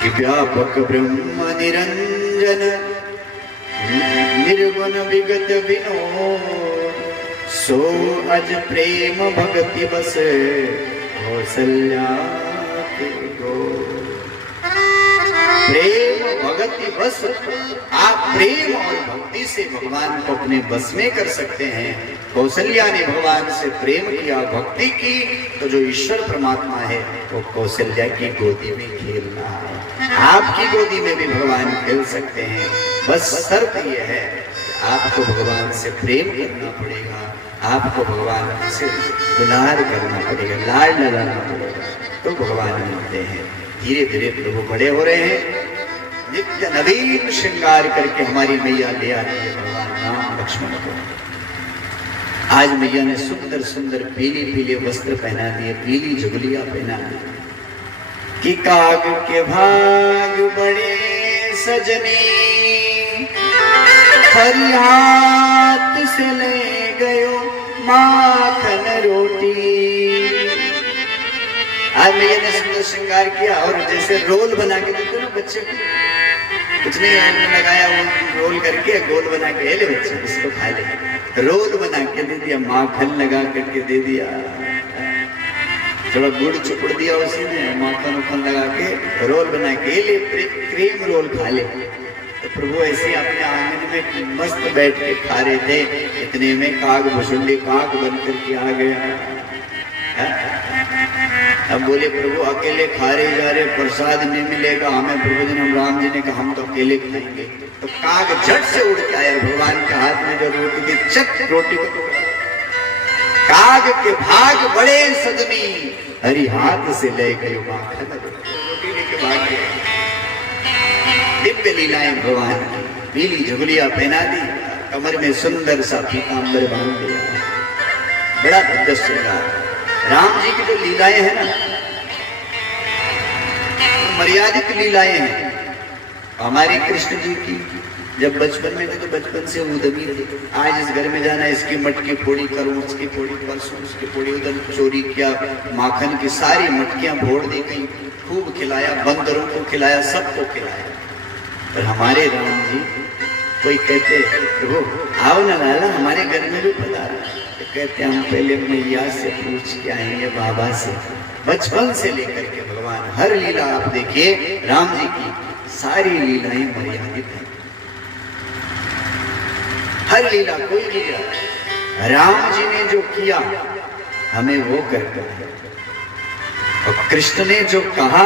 कि व्यापक ब्रह्म निरंजन निर्गुण विगत विनोद, सो अज प्रेम भक्ति बस कौशल्या के गोद। प्रेम भक्ति बस, आप प्रेम और भक्ति से भगवान को अपने बस में कर सकते हैं। कौशल्या ने भगवान से प्रेम किया, भक्ति की, तो जो ईश्वर परमात्मा है वो कौशल्या की गोदी में खेल रहा है। आपकी गोदी में भी भगवान खेल सकते हैं, बस शर्त यह है कि आपको भगवान से प्रेम करना पड़ेगा, आपको भगवान से दुलार करना पड़ेगा, लाड लगाना पड़ेगा, तो भगवान मिलते हैं। धीरे धीरे प्रभु बड़े हो रहे हैं, नित्य नवीन श्रृंगार करके हमारी मैया ले आती है भगवान राम लक्ष्मण को। आज मैया ने सुंदर सुंदर पीले पीले वस्त्र पहना दिए, पीली जुगलियां पहना दी। कि काग के भाग बड़े सजनी, हरि हाथ से ले गयो माखन रोटी। आज मैया ने सुंदर श्रृंगार किया, और जैसे रोल बना के देते ना बच्चे को, कुछ नहीं हमने लगाया, वो रोल करके गोल बना के ले बच्चे इसको खा ले, रोल बना के दे दिया, माखन लगा करके दे दिया, थोड़ा गुड़ चुपड़ दिया उसी में, माखन उखन लगा के रोल बना के ले, क्रीम रोल खा ले। तो प्रभु ऐसे अपने आंगन में मस्त बैठ के खा रहे थे, इतने में काग भुसुंडी काग बन करके आ गया। अब बोले प्रभु अकेले खा रहे जा रहे, प्रसाद नहीं मिलेगा हमें। प्रभु जी ने, राम जी ने कहा हम तो अकेले खाएंगे। तो काग झट से उड़ के आया, भगवान के हाथ में जो रोटी थी चट रोटी को टुकड़ा। काग के भाग बड़े सदमी, हरि हाथ से ले गए माखन रोटी लेके भाग गए। दिव्य लीलाएं भगवान की, पीली झुगलियां पहना दी, कमर में सुंदर सा पीतांबर बांध दिया, बड़ा भव्य श्रृंगार। राम जी की जो लीलाएं हैं ना, मर्यादित लीलाएं हैं। हमारी कृष्ण जी की जब बचपन में थे तो बचपन से उद्यमी थे। आज इस घर में जाना, इसकी मटकी फोड़ी करूं, उसकी फोड़ी परसों, उसकी फोड़ी उधर, चोरी किया, माखन की सारी मटकियां फोड़ दी गई, खूब खिलाया, बंदरों को खिलाया, सबको खिलाया। पर हमारे राम जी, कोई कहते वो आओ ना लाला हमारे घर में भी पधारो, तो कहते हम पहले मैया से पूछ के आएंगे, बाबा से। बचपन से लेकर के भगवान हर लीला आप देखिए, राम जी की सारी लीलाएं मर्यादित हैं। हर लीला, कोई लीला राम जी ने जो किया हमें वो करना है, और कृष्ण ने जो कहा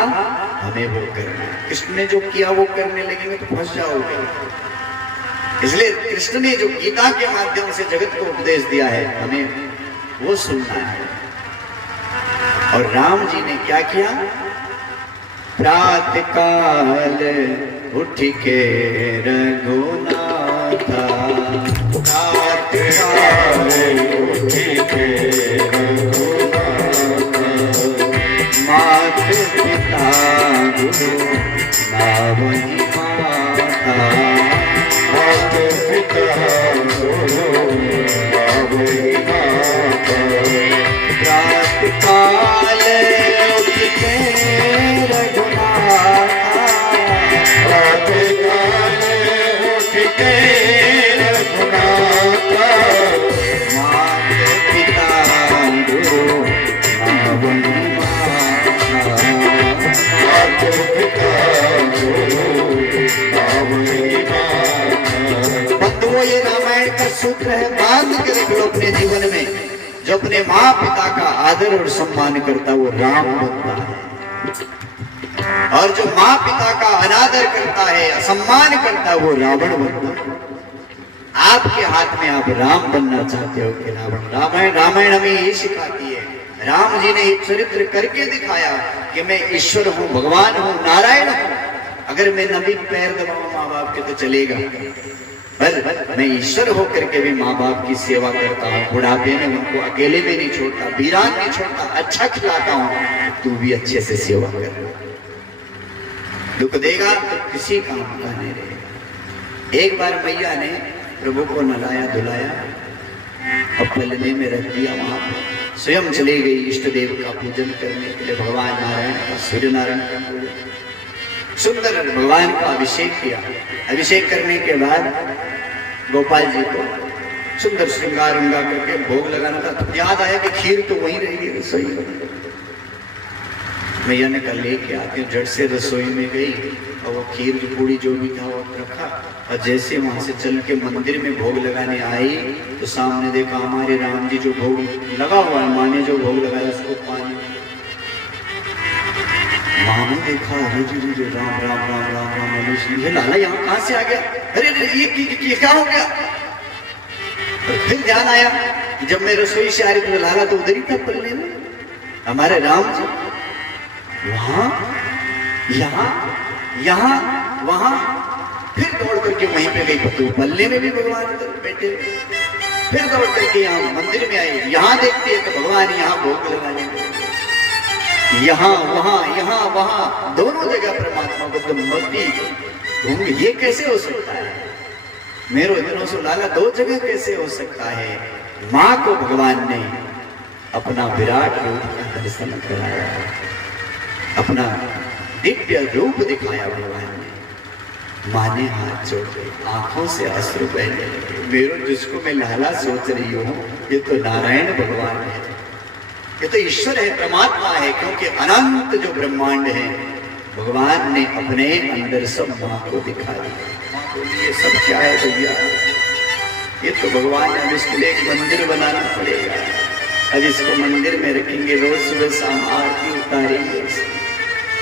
हमें वो करना है। कृष्ण ने जो किया वो करने लगेंगे तो फंस जाओगे। इसलिए कृष्ण ने जो गीता के माध्यम से जगत को उपदेश दिया है, हमें वो सुनना है। और राम जी ने क्या किया? प्रातः काल उठ के रघुनाथा, प्रातः काल उठ के रघुनाथा, मात पिता गुरु नावहि माता, मात पिता गुरु नावहि माता। प्रातः काल उठ के रघुनाथा, प्रातः काल उठ के रघुनाथा, मात पिता गुरु नावहि माता, मात पिता गुरु नावहि माता। बंधुओं, ये रामायण का सूत्र है, बांध के रख लो अपने जीवन में। जो अपने माँ पिता का आदर और सम्मान करता वो राम बनता है। और जो माँ पिता का अनादर करता है, असम्मान करता है, वो रावण बनता है। आपके हाथ में आप राम बनना चाहते हो कि रावण? रामायण हमें ये सिखाती है। राम जी ने एक चरित्र करके दिखाया कि मैं ईश्वर हूँ, भगवान हूँ, नारायण हूँ। अगर मैं नबी पैर दबाऊं माँ बाप के तो चलेगा, पर मैं ईश्वर होकर के भी माँ बाप की सेवा करता हूँ। बुढ़ापे में उनको अकेले में नहीं छोड़ता, वीरान नहीं छोड़ता, अच्छा खिलाता हूँ। तू भी अच्छे से सेवा कर। दुख देगा तो किसी काम का नहीं रहेगा। एक बार मैया ने प्रभु को नहलाया धुलाया, अब पलने में रख दिया। वहां स्वयं चली गई इष्ट देव का पूजन करने के लिए। भगवान नारायण का, सूर्य नारायण का पूजन, सुंदर भगवान का अभिषेक किया। अभिषेक करने के बाद गोपाल जी को सुंदर श्रृंगार उंगा करके भोग लगाना था। तो याद आया कि खीर तो वहीं रहेगी रसोई में। मैया ने कहा लेके आके झट से रसोई में गई और वो खीर की पूड़ी जो भी था वो रखा। और जैसे वहां से चल के मंदिर में भोग लगाने आई तो सामने देखा हमारे राम जी जो भोग लगा हुआ है, माँ ने जो भोग लगाया उसको पानी। माँ ने देखा, अरे जी राम राम राम राम राम, ये लाला यहाँ कहाँ से आ गया? अरे ये क्या हो गया? और फिर ध्यान आया कि जब मैं रसोई से आ रही तो लाला तो उधर ही था पल्ले में, हमारे राम जी। वहां यहाँ यहाँ वहां, फिर दौड़ करके वहीं पे गई। तो पल्ले में भी भगवान बैठे। फिर दौड़ करके यहाँ मंदिर में आई, यहाँ देखती है तो भगवान यहाँ भोग लगाने में, यहाँ वहां दोनों जगह परमात्मा को तुम भक्ति होंगे। ये कैसे हो सकता है? मेरो दिनों से लाला दो जगह कैसे हो सकता है? माँ को भगवान ने अपना विराट रूप का दर्शन कराया, अपना दिव्य रूप दिखाया भगवान ने। माँ ने हाथ जोड़ के आंखों से अश्रु बहने लगे। मेरो जिसको मैं लाला सोच रही हूँ ये तो नारायण भगवान है, ये तो ईश्वर है, परमात्मा है। क्योंकि अनंत जो ब्रह्मांड है भगवान ने अपने अंदर सब माँ को दिखा दिया। माँ बोली ये सब क्या है भैया? ये तो भगवान ने, इसके लिए एक मंदिर बनाना पड़ेगा। अब इसको मंदिर में रखेंगे, रोज सुबह शाम आरती उतारेंगे।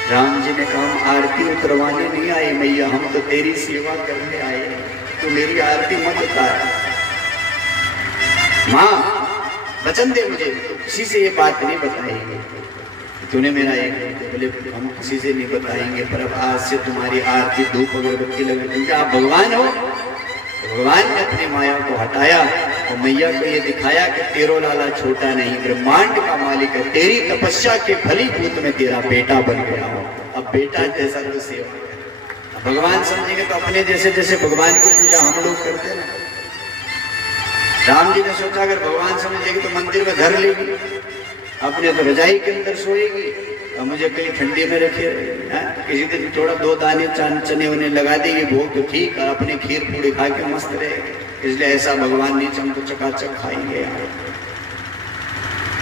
राम जी ने कहा आरती उतरवाने नहीं आए मैया, हम तो तेरी सेवा करने आए, तो मेरी आरती मत उतार। माँ वचन दे मुझे, तो किसी से ये बात नहीं बताएंगे। तूने मेरा एक बोले हम किसी से नहीं बताएंगे, पर अब आज से तुम्हारी आरती धूप अगरबत्ती लगे, क्योंकि आप भगवान हो। भगवान ने अपनी माया को हटाया और मैया को ये दिखाया कि तेरो लाला छोटा नहीं, ब्रह्मांड का मालिक है। तेरी तपस्या के फलीभूत में तेरा बेटा बन गया हो, अब बेटा जैसा तो सेवा कर। भगवान समझेंगे तो अपने जैसे जैसे भगवान की पूजा हम लोग करते हैं ना। राम जी ने सोचा अगर भगवान समझेगी तो मंदिर में घर लेगी, अपने तो रजाई के अंदर सोएगी और मुझे कहीं ठंडी में रखे। किसी दिन थोड़ा दो दाने चने उन्हें लगा देगी भोग तो ठीक, और अपनी खीर पूड़ी खा के मस्त रहे। इसलिए ऐसा भगवान नीचे हमको चकाचक खाएंगे।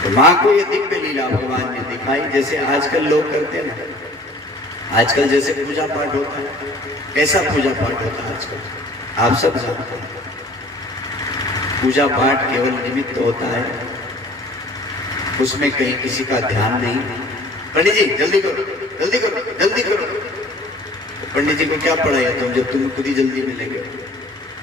तो माँ को ये दिव्य लीला भगवान ने दिखाई, जैसे आजकल लोग करते हैं ना। आजकल जैसे पूजा पाठ होता है, कैसा पूजा पाठ होता है आजकल आप सब जानते हैं। पूजा पाठ केवल निमित्त होता है, उसमें कहीं किसी का ध्यान नहीं। पंडित जी जल्दी करो जल्दी करो जल्दी करो। तो पंडित जी को क्या पढ़ाया तुम जब तुम खुद ही जल्दी मिलेंगे?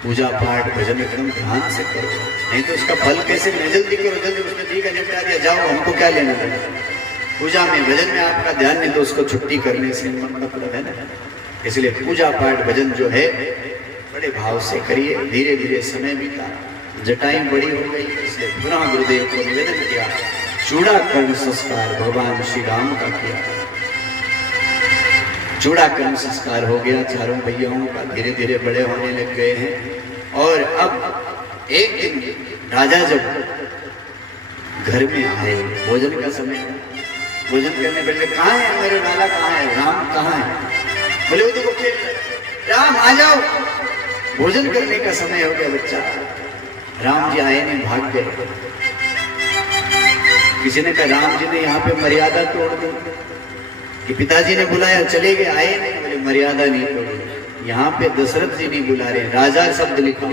पूजा पाठ भजन एकदम ध्यान से करो, नहीं तो उसका फल कैसे मिले? जल्दी करो जल्दी, उसने ठीक है निपटा दिया, जाओ, हमको क्या लेना है? पूजा में भजन में आपका ध्यान नहीं तो उसको छुट्टी करने से मतलब है ना। इसलिए पूजा पाठ भजन जो है बड़े भाव से करिए। धीरे धीरे समय बीता, जटाई बड़ी हो गई, इसलिए पुनः गुरुदेव को निवेदन किया। चूड़ाकर्ण संस्कार भगवान श्री राम का किया। चूड़ाकर्ण संस्कार हो गया चारों भैयाओं का, धीरे धीरे बड़े होने लग गए हैं। और अब एक दिन राजा जब घर में आए, भोजन का समय, भोजन करने बैठे, कहाँ है मेरे लाला, कहाँ है राम, कहाँ है? बोले वो देखो खेल, राम आ जाओ, भोजन करने का समय हो गया बच्चा। राम जी आए नहीं, भाग गए। किसी ने कहा राम जी ने यहाँ पे मर्यादा तोड़ दी कि पिताजी ने बुलाया चले गए, आए नहीं। बोले मर्यादा नहीं तोड़ी, यहाँ पे दशरथ जी नहीं बुला रहे, राजा शब्द लिखा।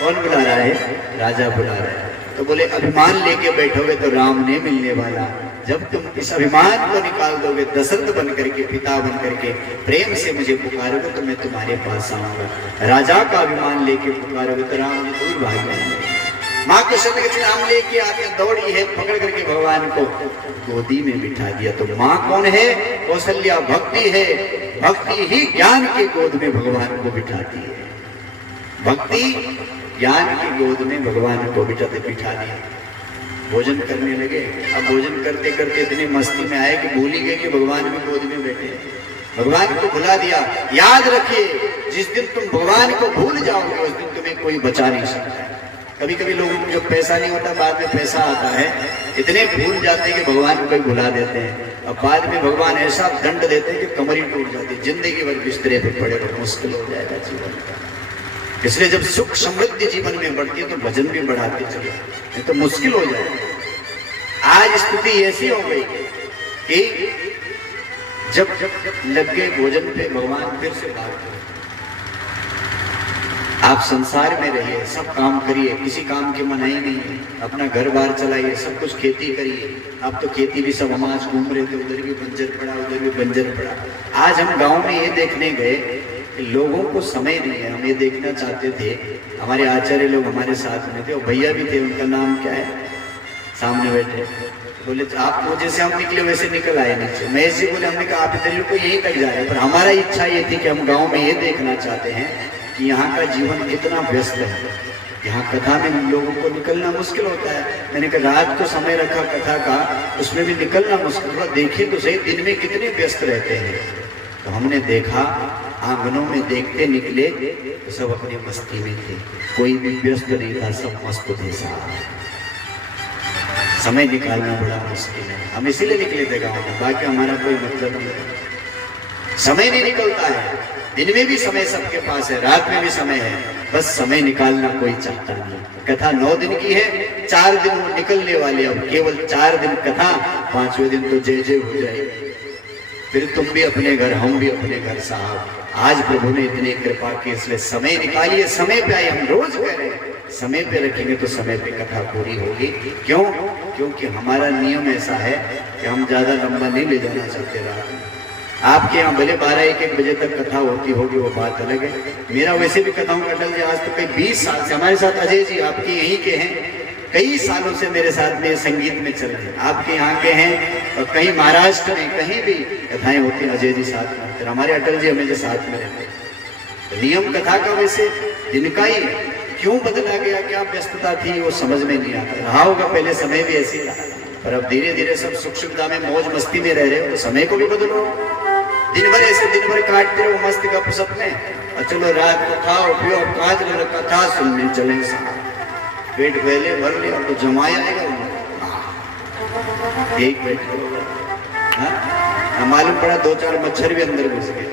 कौन बुला रहा है? राजा बुला रहा है। तो बोले अभिमान लेके बैठोगे तो राम नहीं मिलने वाला, जब तुम इस अभिमान को निकाल दोगे, दशरथ बन करके, पिता बन करके प्रेम से मुझे पुकारोगे तो मैं तुम्हारे पास आऊंगा। राजा का अभिमान लेके पुकारोगे तो राम जी दूर भाग जाएंगे। माँ कृष्ण के नाम लेके आके दौड़ी है, पकड़ करके भगवान को गोदी में बिठा दिया। तो माँ कौन है? कौशल्या भक्ति है। भक्ति ही ज्ञान के गोद में भगवान को बिठाती है। भक्ति ज्ञान की गोद में भगवान को बिठा दिया। भोजन करने लगे। अब भोजन करते करते इतनी मस्ती में आए कि भूल ही गए कि भगवान भी गोद में बैठे। भगवान को भुला दिया। याद रखिए, जिस दिन तुम भगवान को भूल जाओगे उस दिन तुम्हें कोई बचा नहीं सकता। कभी कभी लोगों को जब पैसा नहीं होता, बाद में पैसा आता है, इतने भूल जाते हैं कि भगवान को भुला देते हैं। अब बाद में भगवान ऐसा दंड देते हैं कि कमर ही टूट जाती है, जिंदगी भर बिस्तरे पे पड़े रहो, मुश्किल हो जाएगा जीवन का। इसलिए जब सुख समृद्धि जीवन में बढ़ती है तो भजन भी बढ़ाते चले, नहीं तो मुश्किल हो जाएगा। आज स्थिति ऐसी हो गई कि जब लग गए भोजन पे, भगवान फिर से बात करें। आप संसार में रहिए, सब काम करिए, किसी काम की मनाही नहीं है, अपना घर बार चलाइए, सब कुछ खेती करिए। अब तो खेती भी सब हम आज घूम रहे थे, उधर भी बंजर पड़ा, उधर भी बंजर पड़ा। आज हम गांव में ये देखने गए कि लोगों को समय नहीं है। हम ये देखना चाहते थे, हमारे आचार्य लोग हमारे साथ में थे, और भैया भी थे, उनका नाम क्या है, सामने बैठे, बोले आप तो जैसे हम निकले वैसे निकल आए नीचे। मैं ऐसे बोले, हमने कहा आप इधर को यहीं तक जा रहे हैं, पर हमारा इच्छा ये थी कि हम गाँव में ये देखना चाहते हैं कि यहाँ का जीवन कितना व्यस्त है। यहाँ कथा में हम लोगों को निकलना मुश्किल होता है। मैंने कहा रात को समय रखा कथा का, उसमें भी निकलना मुश्किल हुआ। देखिए तो सही दिन में कितने व्यस्त रहते हैं। तो हमने देखा, आंगनों में देखते निकले तो सब अपनी मस्ती में थे, कोई भी व्यस्त नहीं था, सब मस्त थे साहब। समय निकालना बड़ा मुश्किल है। हम इसीलिए निकले थे गाँव में, बाकी हमारा कोई मतलब नहीं। समय नहीं निकलता है। दिन में भी समय सबके पास है, रात में भी समय है, बस समय निकालना कोई चाहता नहीं। कथा 9 दिन की है, 4 दिन वो निकलने वाले, अब केवल 4 दिन कथा, 5वें दिन तो जय जय हो जाएगी। फिर तुम भी अपने घर, हम भी अपने घर साहब। आज प्रभु ने इतनी कृपा की, इसलिए समय निकालिए, समय पे आए। हम रोज कह रहे हैं, समय पे रखेंगे तो समय पे कथा पूरी होगी। क्यों? क्योंकि हमारा नियम ऐसा है कि हम ज्यादा लंबा नहीं ले जाना चाहते रात में। आपके यहाँ भले 12-1 बजे तक कथा होती होगी, वो बात अलग है। मेरा वैसे भी कथाओं का अटल जी आज तो कई 20 साल से हमारे साथ, अजय जी आपके यहीं के हैं, कई सालों से मेरे साथ में संगीत में चल रहे हैं, आपके यहाँ के हैं, और कहीं महाराष्ट्र में कहीं भी कथाएं होती हैं, अजय जी साथ में, फिर हमारे अटल जी हमेशा साथ में रहते हैं। तो नियम कथा का वैसे दिन का ही, क्यों बदला गया, क्या व्यस्तता थी, वो समझ में नहीं आता। रहा होगा पहले समय भी ऐसे था, पर अब धीरे धीरे सब सुख सुविधा में मौज मस्ती में रह रहे हो, तो समय को भी बदलो। दिन भर ऐसे दिन भर काटते रहो मस्त गपशप में, और चलो रात को खाओ पियो, 5 लोग कथा सुनने चले साहब। पेट पहले भर लिया तो जमाया आएगा, एक पेट मालूम पड़ा 2-4 मच्छर भी अंदर घुस गए।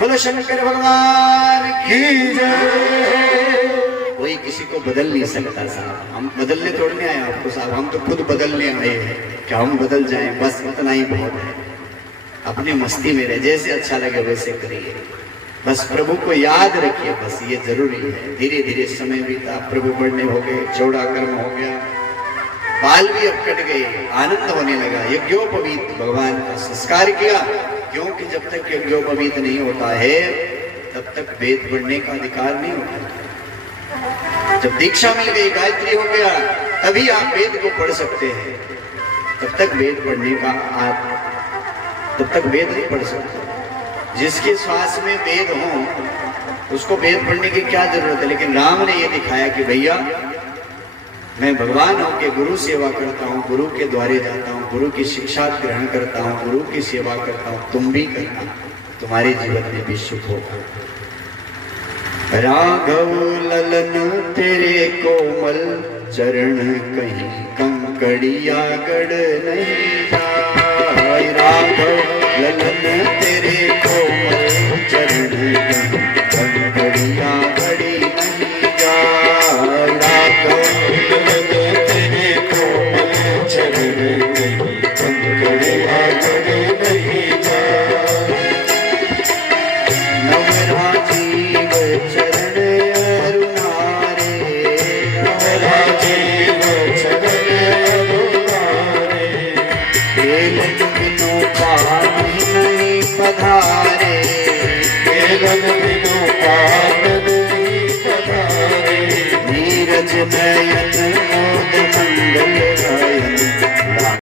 बोलो शंकर भगवान की जय। कोई किसी को बदल नहीं सकता साहब, हम बदलने तोड़ने आए आपको साहब, हम तो खुद बदलने आए हैं कि हम बदल जाएं, बस इतना ही बहुत है। अपनी मस्ती में रहे, जैसे अच्छा लगे वैसे करिए, बस प्रभु को याद रखिए, बस ये जरूरी है। धीरे धीरे समय बीता, प्रभु बढ़ने हो गए, चौड़ा कर्म हो गया, बाल भी अब कट गए, आनंद होने लगा। यज्ञोपवीत भगवान का संस्कार किया, क्योंकि जब तक यज्ञोपवीत नहीं होता है तब तक वेद पढ़ने का अधिकार नहीं होता। जब दीक्षा मिल गई, गायत्री हो गया, तभी आप वेद को पढ़ सकते हैं। तब तक वेद पढ़ने का तब तक वेद नहीं पढ़ सकते। जिसके श्वास में वेद हो उसको वेद पढ़ने की क्या जरूरत है। लेकिन राम ने ये दिखाया कि भैया मैं भगवान होके गुरु सेवा करता हूँ, गुरु के द्वारे जाता हूँ, गुरु की शिक्षा ग्रहण करता हूँ, गुरु की सेवा करता हूँ, तुम भी करना, तुम्हारे जीवन में भी सुख होगा। राघव ललन तेरे कोमल चरण कहीं कंकड़िया गढ़ नहीं जाए। राघव ललन तेरे कोमल चरण कहीं कंकड़िया गढ़ी नहीं जाए। राघव ललन तेरे कोमल चरण कहीं कंकड़िया गढ़ी नहीं जाए। नवराजीव चरण अरुणारे, नवराजीव चरण अरुणारे, जन बिनु पात नहीं पधारे। नीरज नयन मोद मंगल